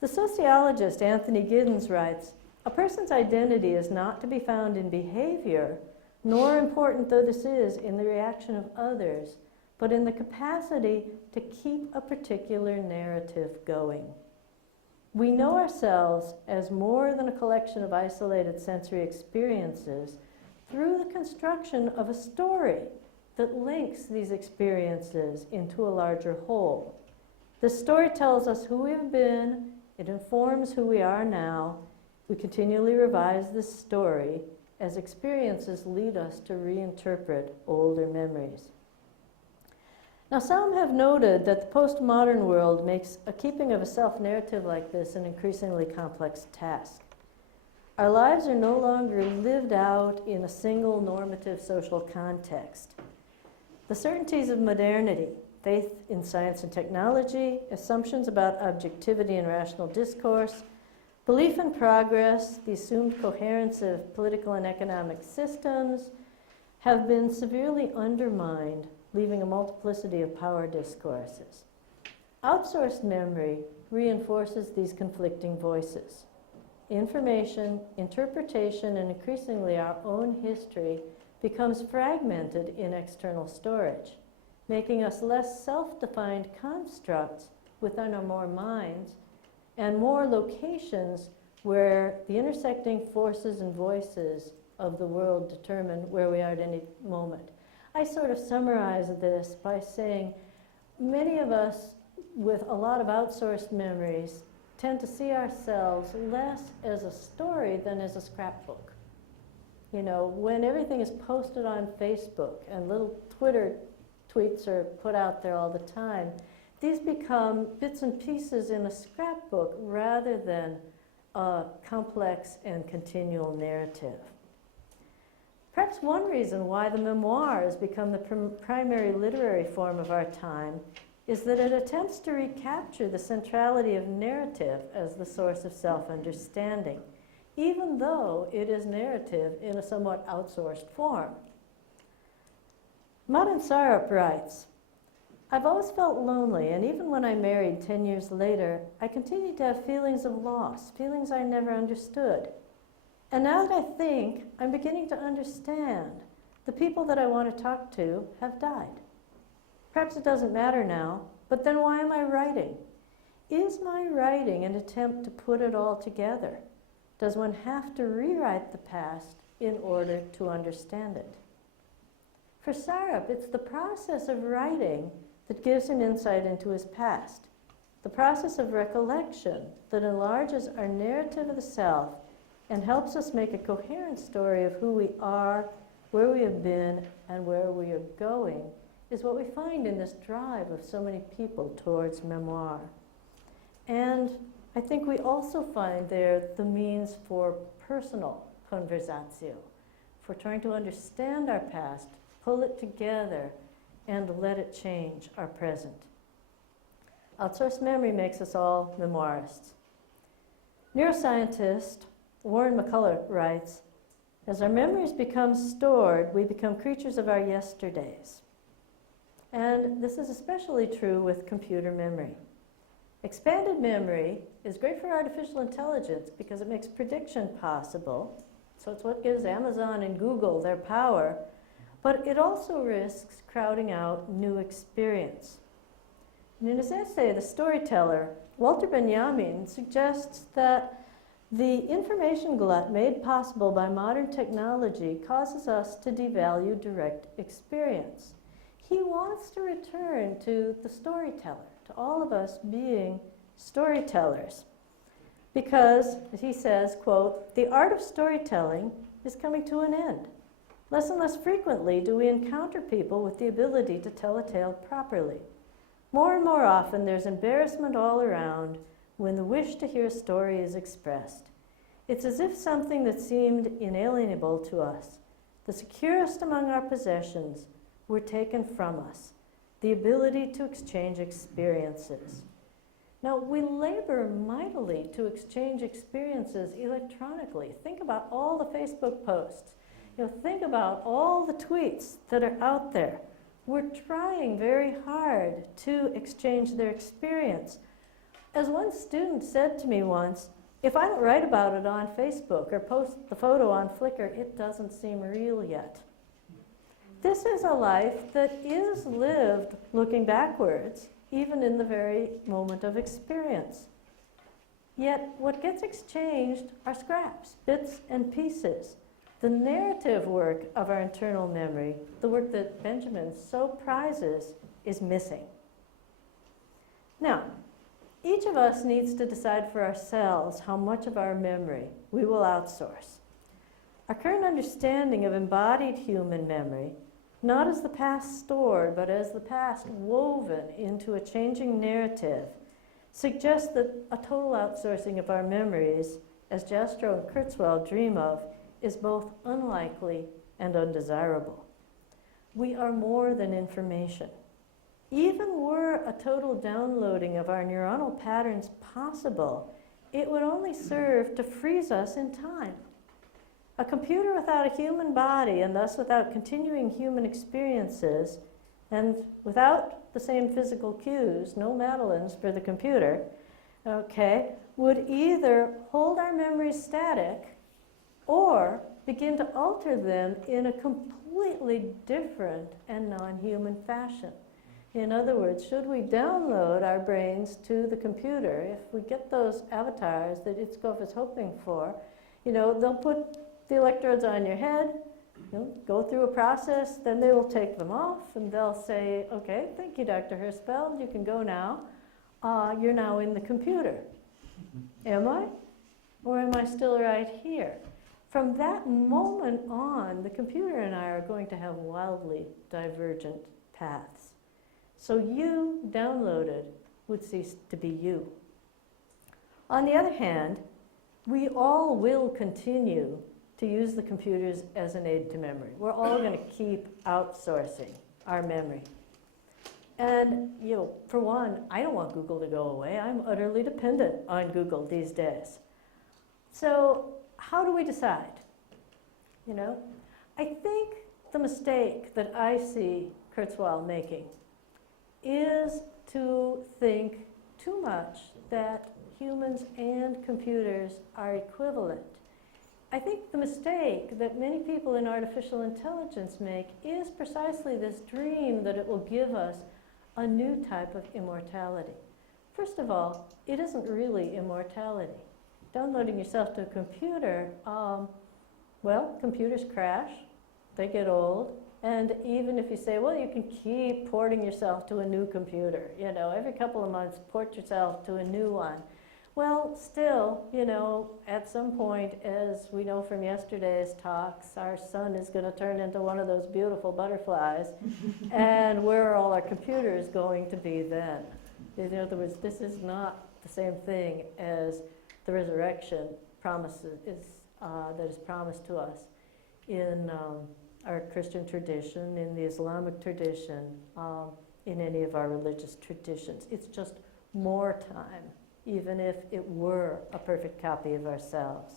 The sociologist Anthony Giddens writes, "A person's identity is not to be found in behavior, nor important though this is in the reaction of others, but in the capacity to keep a particular narrative going. We know ourselves as more than a collection of isolated sensory experiences through the construction of a story that links these experiences into a larger whole. This story tells us who we've been, it informs who we are now. We continually revise this story as experiences lead us to reinterpret older memories." Now, some have noted that the postmodern world makes a keeping of a self-narrative like this an increasingly complex task. Our lives are no longer lived out in a single normative social context. The certainties of modernity, faith in science and technology, assumptions about objectivity and rational discourse, belief in progress, the assumed coherence of political and economic systems, have been severely undermined, leaving a multiplicity of power discourses. Outsourced memory reinforces these conflicting voices. Information, interpretation, and increasingly our own history becomes fragmented in external storage, making us less self-defined constructs within our more minds and more locations where the intersecting forces and voices of the world determine where we are at any moment. I sort of summarize this by saying many of us with a lot of outsourced memories tend to see ourselves less as a story than as a scrapbook. You know, when everything is posted on Facebook and little Twitter tweets are put out there all the time, these become bits and pieces in a scrapbook rather than a complex and continual narrative. Perhaps one reason why the memoir has become the primary literary form of our time is that it attempts to recapture the centrality of narrative as the source of self-understanding, even though it is narrative in a somewhat outsourced form. Madan Sarup writes, "I've always felt lonely, and even when I married 10 years later, I continued to have feelings of loss, feelings I never understood. And now that I think, I'm beginning to understand. The people that I want to talk to have died. Perhaps it doesn't matter now, but then why am I writing? Is my writing an attempt to put it all together? Does one have to rewrite the past in order to understand it?" For Sarup, it's the process of writing that gives him insight into his past, the process of recollection that enlarges our narrative of the self and helps us make a coherent story of who we are, where we have been, and where we are going, is what we find in this drive of so many people towards memoir. And I think we also find there the means for personal conversatio, for trying to understand our past, pull it together, and let it change our present. Outsourced memory makes us all memoirists. Neuroscientist Warren McCullough writes, "As our memories become stored, we become creatures of our yesterdays." And this is especially true with computer memory. Expanded memory is great for artificial intelligence because it makes prediction possible. So it's what gives Amazon and Google their power. But it also risks crowding out new experience. And in his essay, The Storyteller, Walter Benjamin suggests that the information glut made possible by modern technology causes us to devalue direct experience. He wants to return to the storyteller, to all of us being storytellers. Because, as he says, quote, "The art of storytelling is coming to an end. Less and less frequently do we encounter people with the ability to tell a tale properly. More and more often, there's embarrassment all around when the wish to hear a story is expressed. It's as if something that seemed inalienable to us, the securest among our possessions, were taken from us, the ability to exchange experiences. Now, we labor mightily to exchange experiences electronically. Think about all the Facebook posts. Think about all the tweets that are out there. We're trying very hard to exchange their experience. As one student said to me once, if I don't write about it on Facebook or post the photo on Flickr, it doesn't seem real yet. This is a life that is lived looking backwards, even in the very moment of experience. Yet what gets exchanged are scraps, bits and pieces. The narrative work of our internal memory, the work that Benjamin so prizes, is missing. Now, each of us needs to decide for ourselves how much of our memory we will outsource. Our current understanding of embodied human memory, not as the past stored, but as the past woven into a changing narrative, suggests that a total outsourcing of our memories, as Jastrow and Kurzweil dream of, is both unlikely and undesirable. We are more than information. Even were a total downloading of our neuronal patterns possible, it would only serve to freeze us in time. A computer without a human body, and thus without continuing human experiences, and without the same physical cues, no Madelines for the computer, would either hold our memories static or begin to alter them in a completely different and non-human fashion. In other words, should we download our brains to the computer, if we get those avatars that Itzkoff is hoping for, they'll put the electrodes on your head, go through a process, then they will take them off, and they'll say, okay, thank you, Dr. Herzfeld, you can go now. You're now in the computer. Am I? Or am I still right here? From that moment on, the computer and I are going to have wildly divergent paths. So you, downloaded, would cease to be you. On the other hand, we all will continue to use the computers as an aid to memory. We're all going to keep outsourcing our memory. And, for one, I don't want Google to go away. I'm utterly dependent on Google these days. So how do we decide? I think the mistake that I see Kurzweil making is to think too much that humans and computers are equivalent. I think the mistake that many people in artificial intelligence make is precisely this dream that it will give us a new type of immortality. First of all, it isn't really immortality. Downloading yourself to a computer, computers crash, they get old, and even if you say, well, you can keep porting yourself to a new computer, every couple of months, port yourself to a new one. Well, still, at some point, as we know from yesterday's talks, our sun is going to turn into one of those beautiful butterflies, and where are all our computers going to be then? In other words, this is not the same thing as the resurrection that is promised to us in our Christian tradition, in the Islamic tradition, in any of our religious traditions. It's just more time, even if it were a perfect copy of ourselves.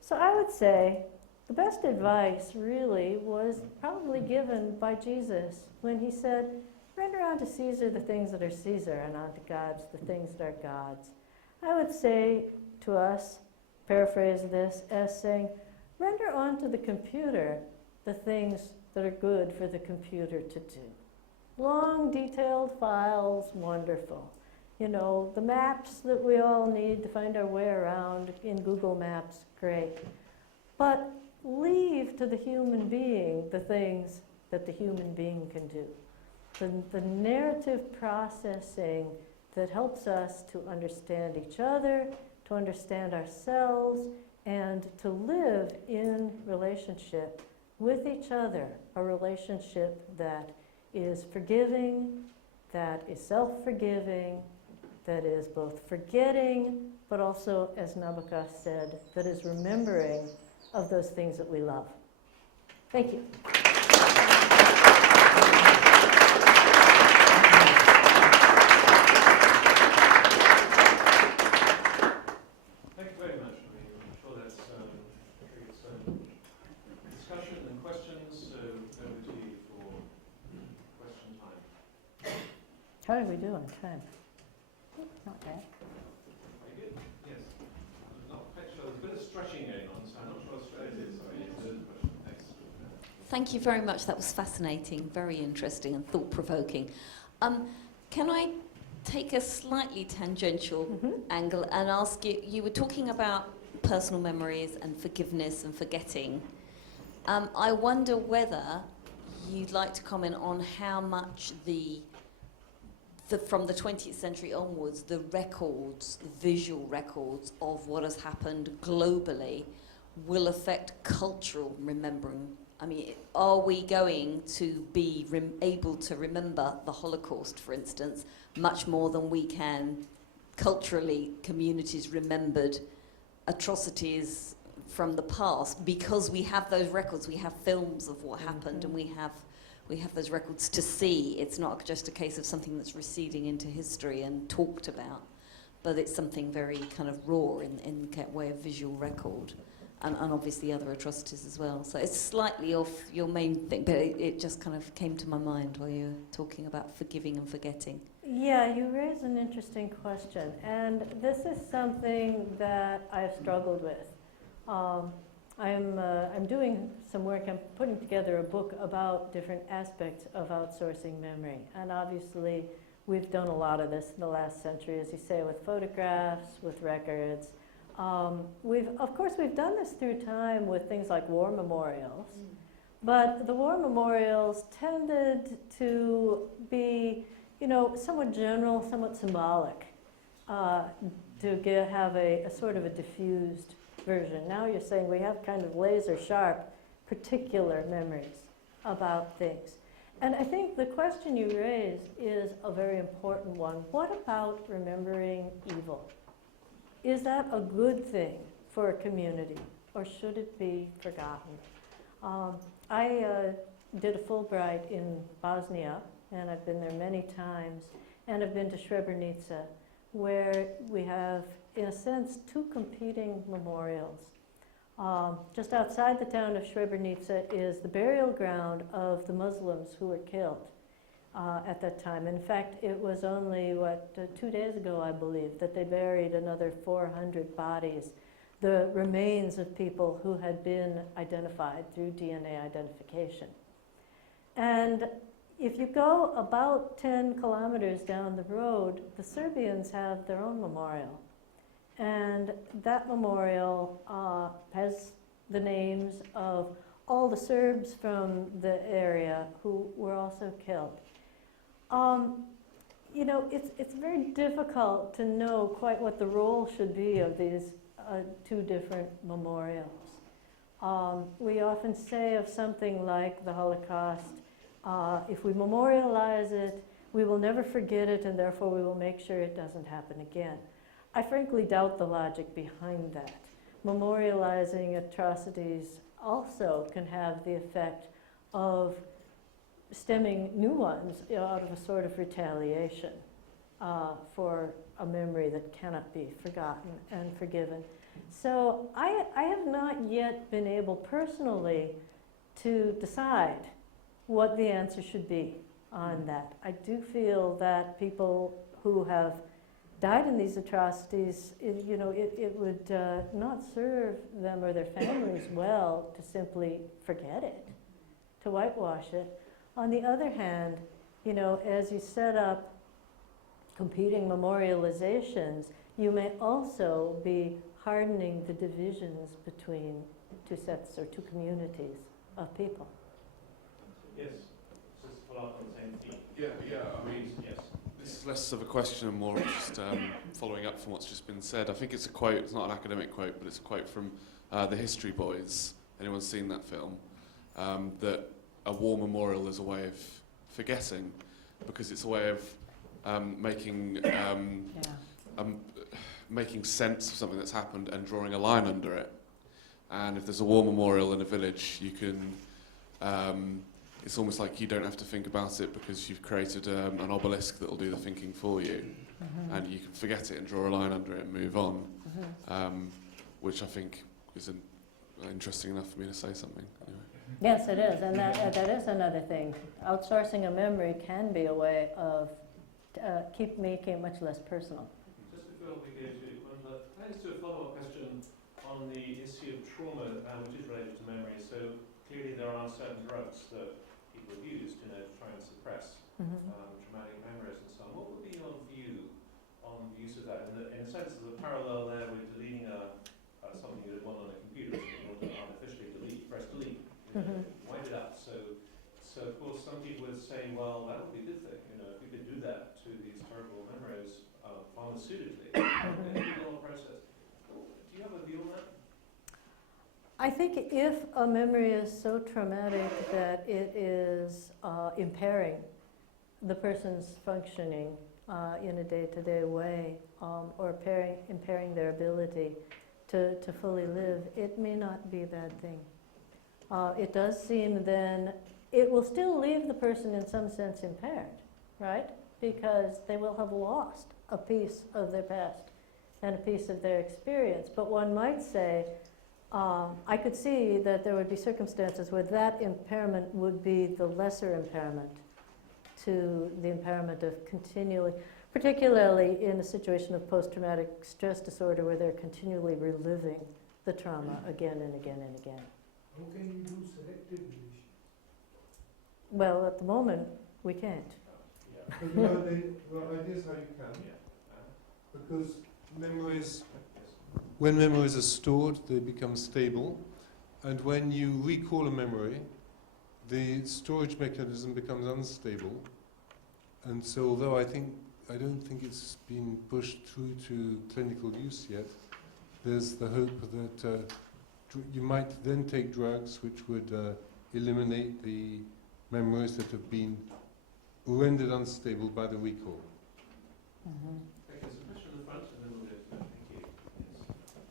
So I would say the best advice really was probably given by Jesus when he said, render unto Caesar the things that are Caesar, and unto God's the things that are God's. I would say to us, paraphrase this as saying, render unto the computer the things that are good for the computer to do. Long, detailed files, wonderful. The maps that we all need to find our way around in Google Maps, great. But leave to the human being the things that the human being can do. The narrative processing that helps us to understand each other, to understand ourselves, and to live in relationship with each other, a relationship that is forgiving, that is self-forgiving, that is both forgetting, but also, as Nabokov said, that is remembering of those things that we love. Thank you. Thank you very much, Noreen. I'm sure that's triggered some discussion and questions, so over to you for question time. How did we do on time? Not bad. Very good. Yes. I'm not quite sure. There's a bit of stretching going on, so I'm not sure what stretch it is. Sorry. Yes, there's a question. Thanks. Thank you very much. That was fascinating, very interesting and thought-provoking. Can I take a slightly tangential angle and ask you, you were talking about personal memories and forgiveness and forgetting. I wonder whether you'd like to comment on how much from the 20th century onwards, the records, visual records of what has happened globally will affect cultural remembering. I mean, are we going to be able to remember the Holocaust, for instance, much more than we can culturally, communities remembered atrocities from the past, because we have those records, we have films of what happened, and we have those records to see. It's not just a case of something that's receding into history and talked about, but it's something very kind of raw in way of visual record. And obviously other atrocities as well. So it's slightly off your main thing, but it just kind of came to my mind while you were talking about forgiving and forgetting. Yeah, you raise an interesting question, and this is something that I've struggled with. I'm doing some work. I'm putting together a book about different aspects of outsourcing memory, and obviously we've done a lot of this in the last century, as you say, with photographs, with records. Of course, we've done this through time with things like war memorials, but the war memorials tended to be, somewhat general, somewhat symbolic, to have a sort of a diffused version. Now you're saying we have kind of laser sharp, particular memories about things. And I think the question you raise is a very important one. What about remembering evil? Is that a good thing for a community, or should it be forgotten? I did a Fulbright in Bosnia, and I've been there many times, and I've been to Srebrenica, where we have, in a sense, two competing memorials. Just outside the town of Srebrenica is the burial ground of the Muslims who were killed at that time. In fact, it was only, 2 days ago, I believe, that they buried another 400 bodies, the remains of people who had been identified through DNA identification. And if you go about 10 kilometers down the road, the Serbians have their own memorial. And that memorial has the names of all the Serbs from the area who were also killed. It's very difficult to know quite what the role should be of these two different memorials. We often say of something like the Holocaust, if we memorialize it, we will never forget it, and therefore we will make sure it doesn't happen again. I frankly doubt the logic behind that. Memorializing atrocities also can have the effect of stemming new ones out of a sort of retaliation for a memory that cannot be forgotten and forgiven. So I have not yet been able personally to decide what the answer should be on that. I do feel that people who have died in these atrocities, it would not serve them or their families well to simply forget it, to whitewash it. On the other hand, as you set up competing memorializations, you may also be hardening the divisions between two sets or two communities of people. Yes, just to follow up on the same theme. Yeah, I mean, yes. this is less of a question and more just following up from what's just been said. I think it's a quote, it's not an academic quote, but it's a quote from The History Boys. Anyone seen that film? That a war memorial is a way of forgetting. because it's a way of making sense of something that's happened and drawing a line under it. And if there's a war memorial in a village, you can, it's almost like you don't have to think about it because you've created an obelisk that will do the thinking for you. And you can forget it and draw a line under it and move on, which I think is interesting enough for me to say something. Anyway. Yes, it is, and that is another thing. Outsourcing a memory can be a way of keep making it much less personal. Just before we go to one, can I ask you a follow-up question on the issue of trauma, which is related to memory? So clearly there are certain drugs that people have used, to try and suppress traumatic memories and so on. What would be your view on the use of that? In a sense, there's a parallel there with deleting something you did one on a computer, so you artificially delete, press delete, wind it up. So of course some people would say, well, that would be a good thing, if we could do that to these terrible memories pharmaceutically, the whole process. Do you have a view on that? I think if a memory is so traumatic that it is impairing the person's functioning in a day-to-day way, or impairing their ability to fully live, it may not be a bad thing. It does seem then, it will still leave the person in some sense impaired, right? Because they will have lost a piece of their past and a piece of their experience. But one might say, I could see that there would be circumstances where that impairment would be the lesser impairment to the impairment of continually, particularly in a situation of post-traumatic stress disorder where they're continually reliving the trauma again and again and again. How can you do selective deletion? Well, at the moment, we can't. But ideas how you can. Because memories, when memories are stored, they become stable. And when you recall a memory, the storage mechanism becomes unstable. And so although I don't think it's been pushed through to clinical use yet, there's the hope that you might then take drugs which would eliminate the memories that have been rendered unstable by the recall. Okay, there's a question in the front, and then we'll go to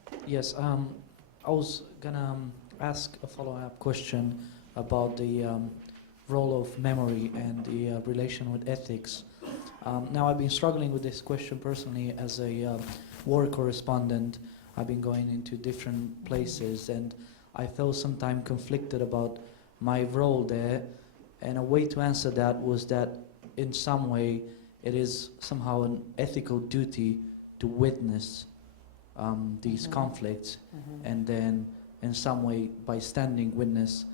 thank you. Yes, I was gonna ask a follow-up question about the role of memory and the relation with ethics. Now, I've been struggling with this question personally as a war correspondent. I've been going into different places, and I felt sometimes conflicted about my role there. And a way to answer that was that in some way it is somehow an ethical duty to witness these conflicts, and then in some way by standing witness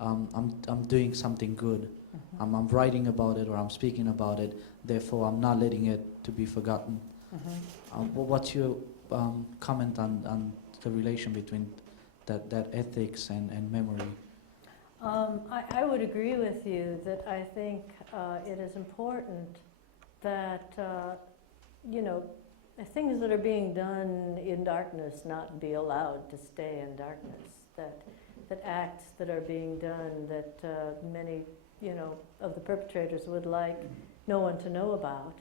I'm doing something good. I'm writing about it or I'm speaking about it, therefore I'm not letting it to be forgotten. What's your comment on the relation between that ethics and memory? I would agree with you that I think it is important that, things that are being done in darkness not be allowed to stay in darkness, that acts that are being done that many, of the perpetrators would like no one to know about,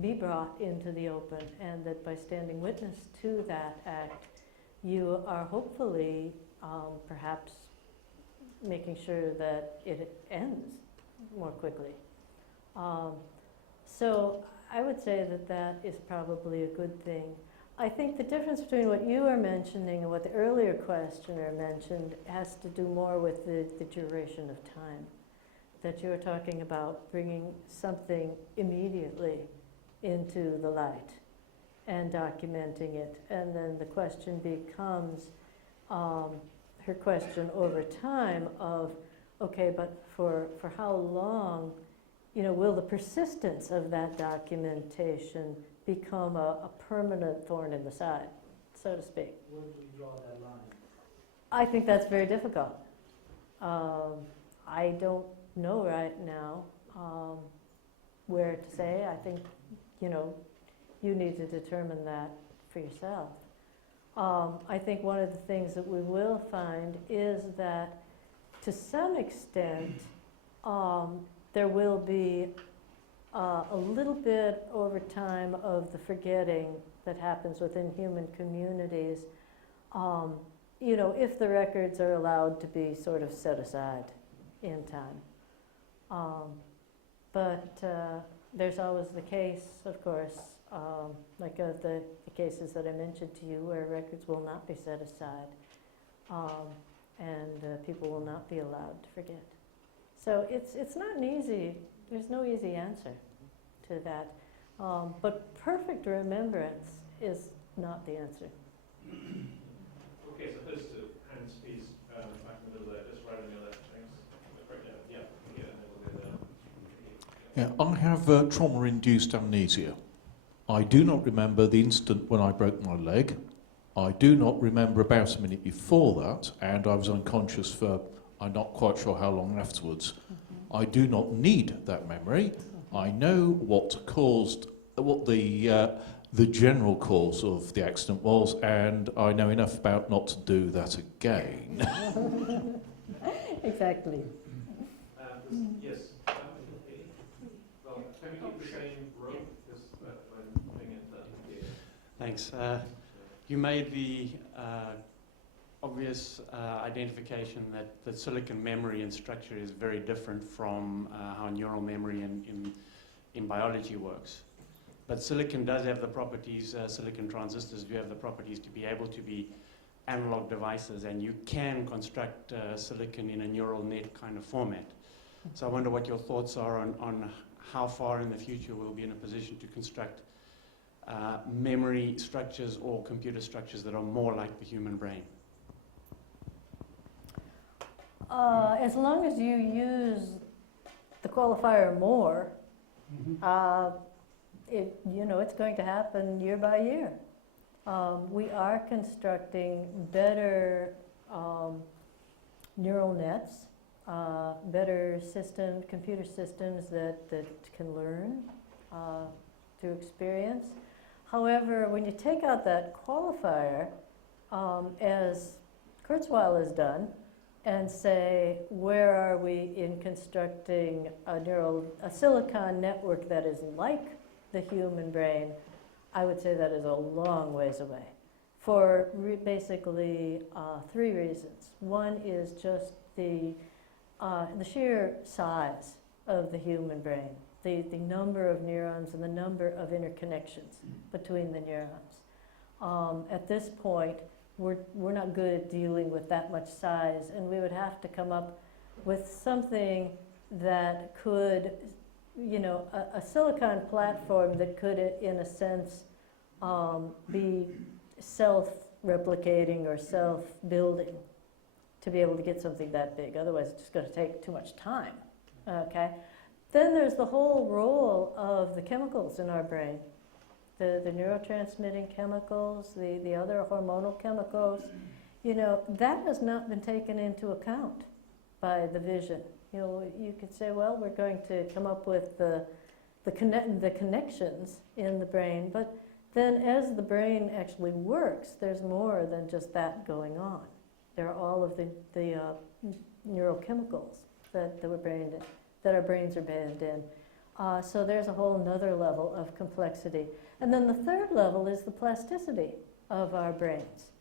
be brought into the open, and that by standing witness to that act, you are hopefully perhaps making sure that it ends more quickly. So I would say that that is probably a good thing. I think the difference between what you are mentioning and what the earlier questioner mentioned has to do more with the duration of time. That you were talking about bringing something immediately into the light and documenting it. And then the question becomes, her question over time of, okay, but for how long, will the persistence of that documentation become a permanent thorn in the side, so to speak? Where do we draw that line? I think that's very difficult. I don't know right now where to say. I think, you need to determine that for yourself. I think one of the things that we will find is that to some extent there will be a little bit over time of the forgetting that happens within human communities, you know, if the records are allowed to be sort of set aside in time. But there's always the case, of course, like the cases that I mentioned to you where records will not be set aside, and people will not be allowed to forget. So it's not an easy, there's no easy answer to that. But perfect remembrance is not the answer. Okay, so those two hands, please, back in the middle there, just right on your left, thanks. Yeah, and then we'll go down. Yeah, I have trauma-induced amnesia. I do not remember the instant when I broke my leg. I do not remember about a minute before that, and I was unconscious for I'm not quite sure how long afterwards. I do not need that memory. I know what caused, what the general cause of the accident was, and I know enough about not to do that again. Exactly. Yes. Well, can we keep the same row? Because when doing it, Thanks. You made the obvious identification that silicon memory and structure is very different from how neural memory in biology works. But silicon does have the properties, silicon transistors do have the properties to be able to be analog devices, and you can construct silicon in a neural net kind of format. So I wonder what your thoughts are on how far in the future we'll be in a position to construct memory structures or computer structures that are more like the human brain. As long as you use the qualifier more, it's going to happen year by year. We are constructing better neural nets, better computer systems that can learn through experience. However, when you take out that qualifier, as Kurzweil has done, and say, where are we in constructing a silicon network that is like the human brain, I would say that is a long ways away for basically 3 reasons. One is just the sheer size of the human brain, the number of neurons and the number of interconnections between the neurons. At this point, we're not good at dealing with that much size, and we would have to come up with something that could, a silicon platform that could, in a sense, be self-replicating or self-building to be able to get something that big. Otherwise, it's just going to take too much time. Okay. Then there's the whole role of the chemicals in our brain. The neurotransmitting chemicals, the other hormonal chemicals, that has not been taken into account by the vision. You could say, well, we're going to come up with the connections in the brain, but then as the brain actually works, there's more than just that going on. There are all of the neurochemicals that our brains are bathed in. So there's a whole nother level of complexity. And then the third level is the plasticity of our brains.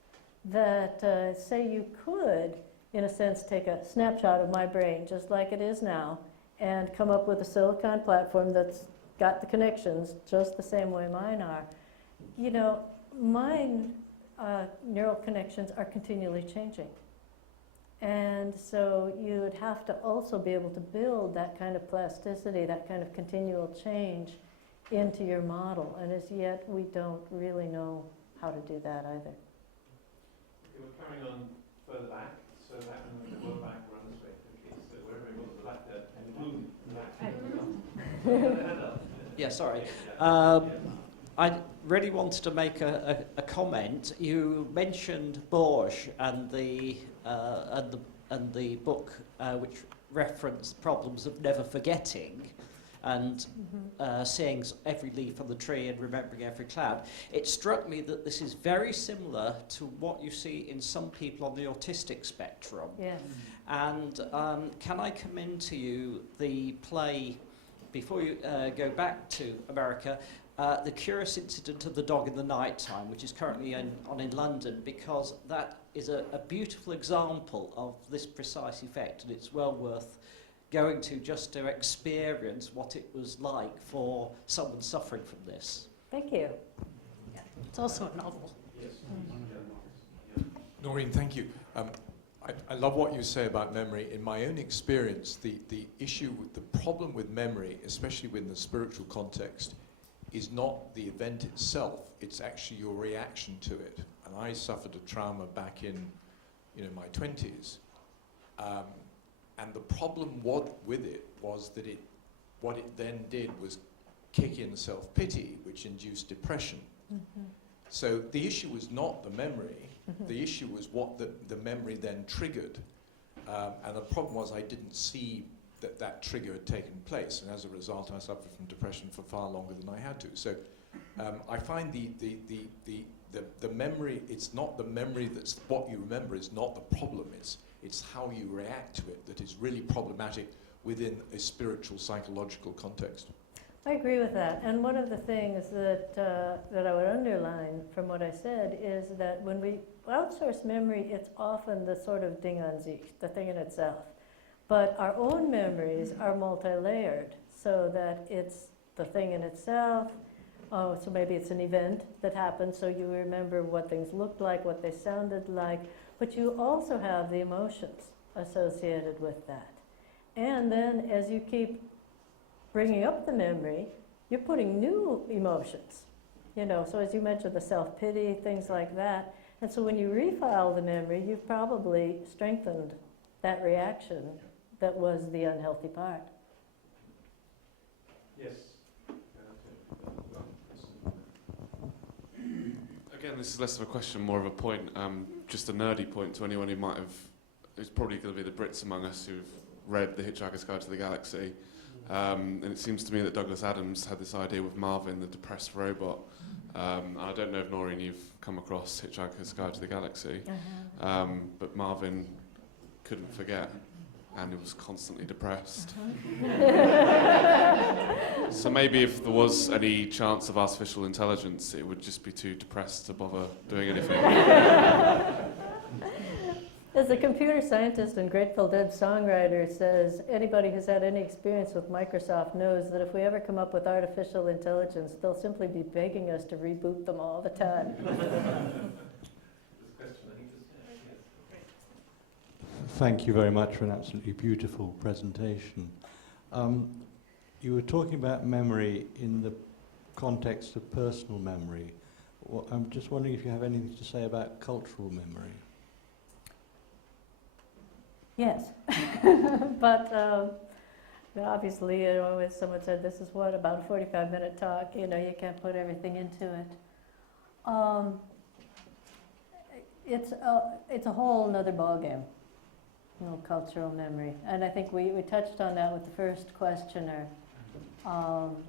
That, say you could, in a sense, take a snapshot of my brain, just like it is now, and come up with a silicon platform that's got the connections just the same way mine are. Mine neural connections are continually changing. And so you would have to also be able to build that kind of plasticity, that kind of continual change into your model. And as yet, we don't really know how to do that either. Okay, we're carrying on further back, so that and we'll go back around this way. Okay, so wherever it was, the back there, and the back. Yeah, sorry. I really wanted to make a comment. You mentioned Borges and the book which referenced problems of never forgetting and seeing every leaf on the tree and remembering every cloud. It struck me that this is very similar to what you see in some people on the autistic spectrum. Yes. And can I commend to you the play before you go back to America, the curious incident of the dog in the night time, which is currently on in London, because that is a beautiful example of this precise effect, and it's well worth going to just to experience what it was like for someone suffering from this. Thank you. It's also a novel. Noreen, thank you. I love what you say about memory. In my own experience, the issue, the problem with memory, especially within the spiritual context, is not the event itself, it's actually your reaction to it. And I suffered a trauma back in my 20s. And the problem with it was that what it then did was kick in self-pity, which induced depression. Mm-hmm. So the issue was not the memory, the issue was what the memory then triggered. And the problem was I didn't see that trigger had taken place, and as a result I suffered from depression for far longer than I had to. So I find the memory, it's not the memory that's what you remember is not the problem, it's how you react to it that is really problematic within a spiritual, psychological context. I agree with that. And one of the things that I would underline from what I said is that when we outsource memory, it's often the sort of Ding an sich, the thing in itself. But our own memories are multi-layered, so that it's the thing in itself. Oh, so maybe it's an event that happened, so you remember what things looked like, what they sounded like, but you also have the emotions associated with that. And then as you keep bringing up the memory, you're putting new emotions. So as you mentioned, the self-pity, things like that. And so when you refile the memory, you've probably strengthened that reaction that was the unhealthy part. Yes. Again, this is less of a question, more of a point, just a nerdy point to anyone who might have, it's probably going to be the Brits among us who've read The Hitchhiker's Guide to the Galaxy. And it seems to me that Douglas Adams had this idea with Marvin, the depressed robot. I don't know if, Noreen, you've come across Hitchhiker's Guide to the Galaxy, but Marvin couldn't forget, and he was constantly depressed. So maybe if there was any chance of artificial intelligence, it would just be too depressed to bother doing anything. As a computer scientist and Grateful Dead songwriter says, anybody who's had any experience with Microsoft knows that if we ever come up with artificial intelligence, they'll simply be begging us to reboot them all the time. Thank you very much for an absolutely beautiful presentation. You were talking about memory in the context of personal memory. I'm just wondering if you have anything to say about cultural memory. Yes, but obviously, as someone said, this is about a 45-minute talk. You can't put everything into it. It's a whole nother ballgame, cultural memory. And I think we touched on that with the first questioner.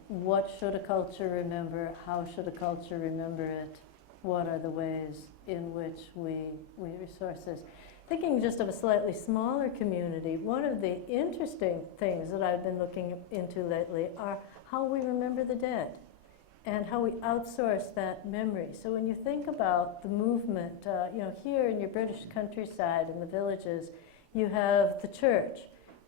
What should a culture remember? How should a culture remember it? What are the ways in which we resource this? Thinking just of a slightly smaller community, one of the interesting things that I've been looking into lately are how we remember the dead and how we outsource that memory. So when you think about the movement, here in your British countryside, in the villages, you have the church,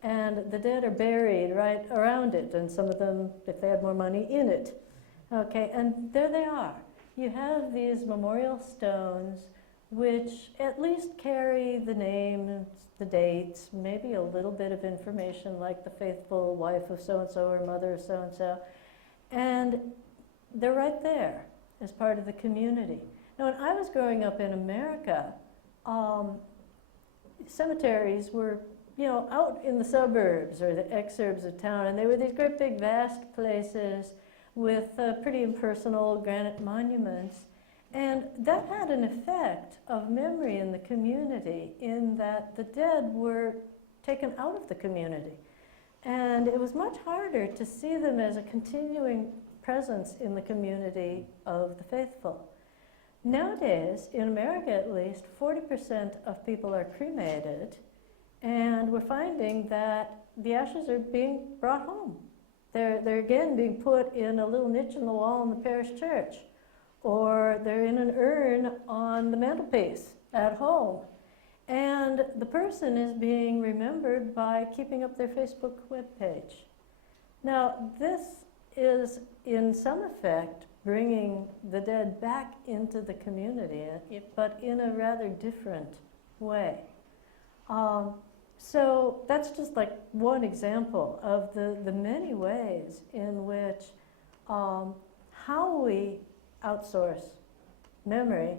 and the dead are buried right around it, and some of them, if they had more money, in it. Okay, and there they are. You have these memorial stones which at least carry the names, the dates, maybe a little bit of information like the faithful wife of so-and-so or mother of so-and-so. And they're right there as part of the community. Now, when I was growing up in America, cemeteries were, out in the suburbs or the exurbs of town, and they were these great big vast places with pretty impersonal granite monuments. And that had an effect of memory in the community in that the dead were taken out of the community. And it was much harder to see them as a continuing presence in the community of the faithful. Nowadays, in America at least, 40% of people are cremated, and we're finding that the ashes are being brought home. They're again being put in a little niche in the wall in the parish church, or they're in an urn on the mantelpiece at home. And the person is being remembered by keeping up their Facebook webpage. Now, this is, in some effect, bringing the dead back into the community, but in a rather different way. So that's just like one example of the many ways in which how we outsource memory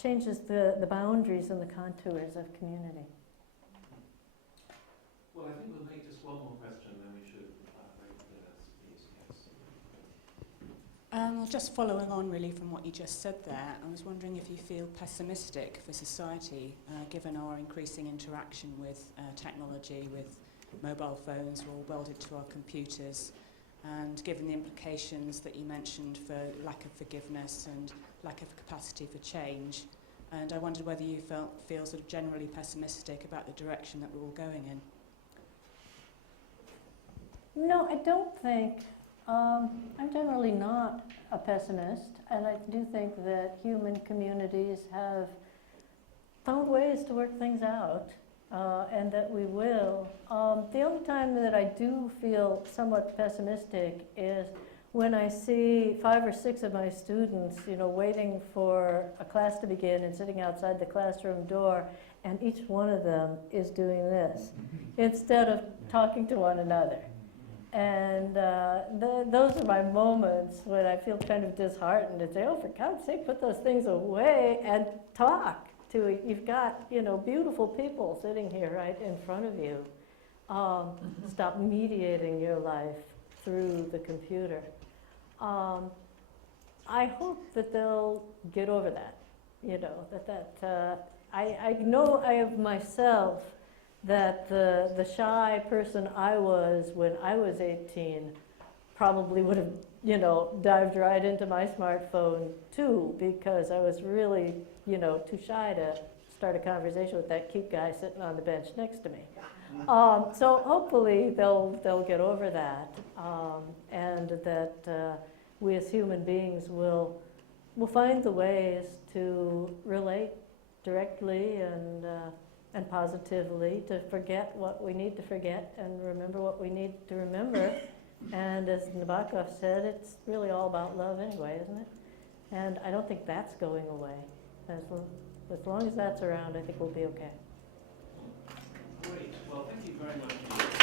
changes the boundaries and the contours of community. Well, I think we'll make just one more question, then we should break the minutes, please. Yes. Well, just following on really from what you just said there, I was wondering if you feel pessimistic for society, given our increasing interaction with technology, with mobile phones, we're all welded to our computers, and given the implications that you mentioned for lack of forgiveness and lack of capacity for change. And I wondered whether you feel sort of generally pessimistic about the direction that we're all going in. No, I don't think. I'm generally not a pessimist, and I do think that human communities have found ways to work things out, and that we will. The only time that I do feel somewhat pessimistic is when I see 5 or 6 of my students, waiting for a class to begin and sitting outside the classroom door, and each one of them is doing this instead of talking to one another. And those are my moments when I feel kind of disheartened and say, oh, for God's sake, put those things away and talk to, you've got, beautiful people sitting here right in front of you. Stop mediating your life through the computer. I hope that they'll get over that, I know I have myself that the shy person I was when I was 18 probably would have, dived right into my smartphone too, because I was really, too shy to start a conversation with that cute guy sitting on the bench next to me. So hopefully they'll get over that, and that we as human beings will find the ways to relate directly and positively, to forget what we need to forget and remember what we need to remember. And as Nabokov said, it's really all about love anyway, isn't it? And I don't think that's going away. As long as that's around, I think we'll be okay. Great. Well, thank you very much.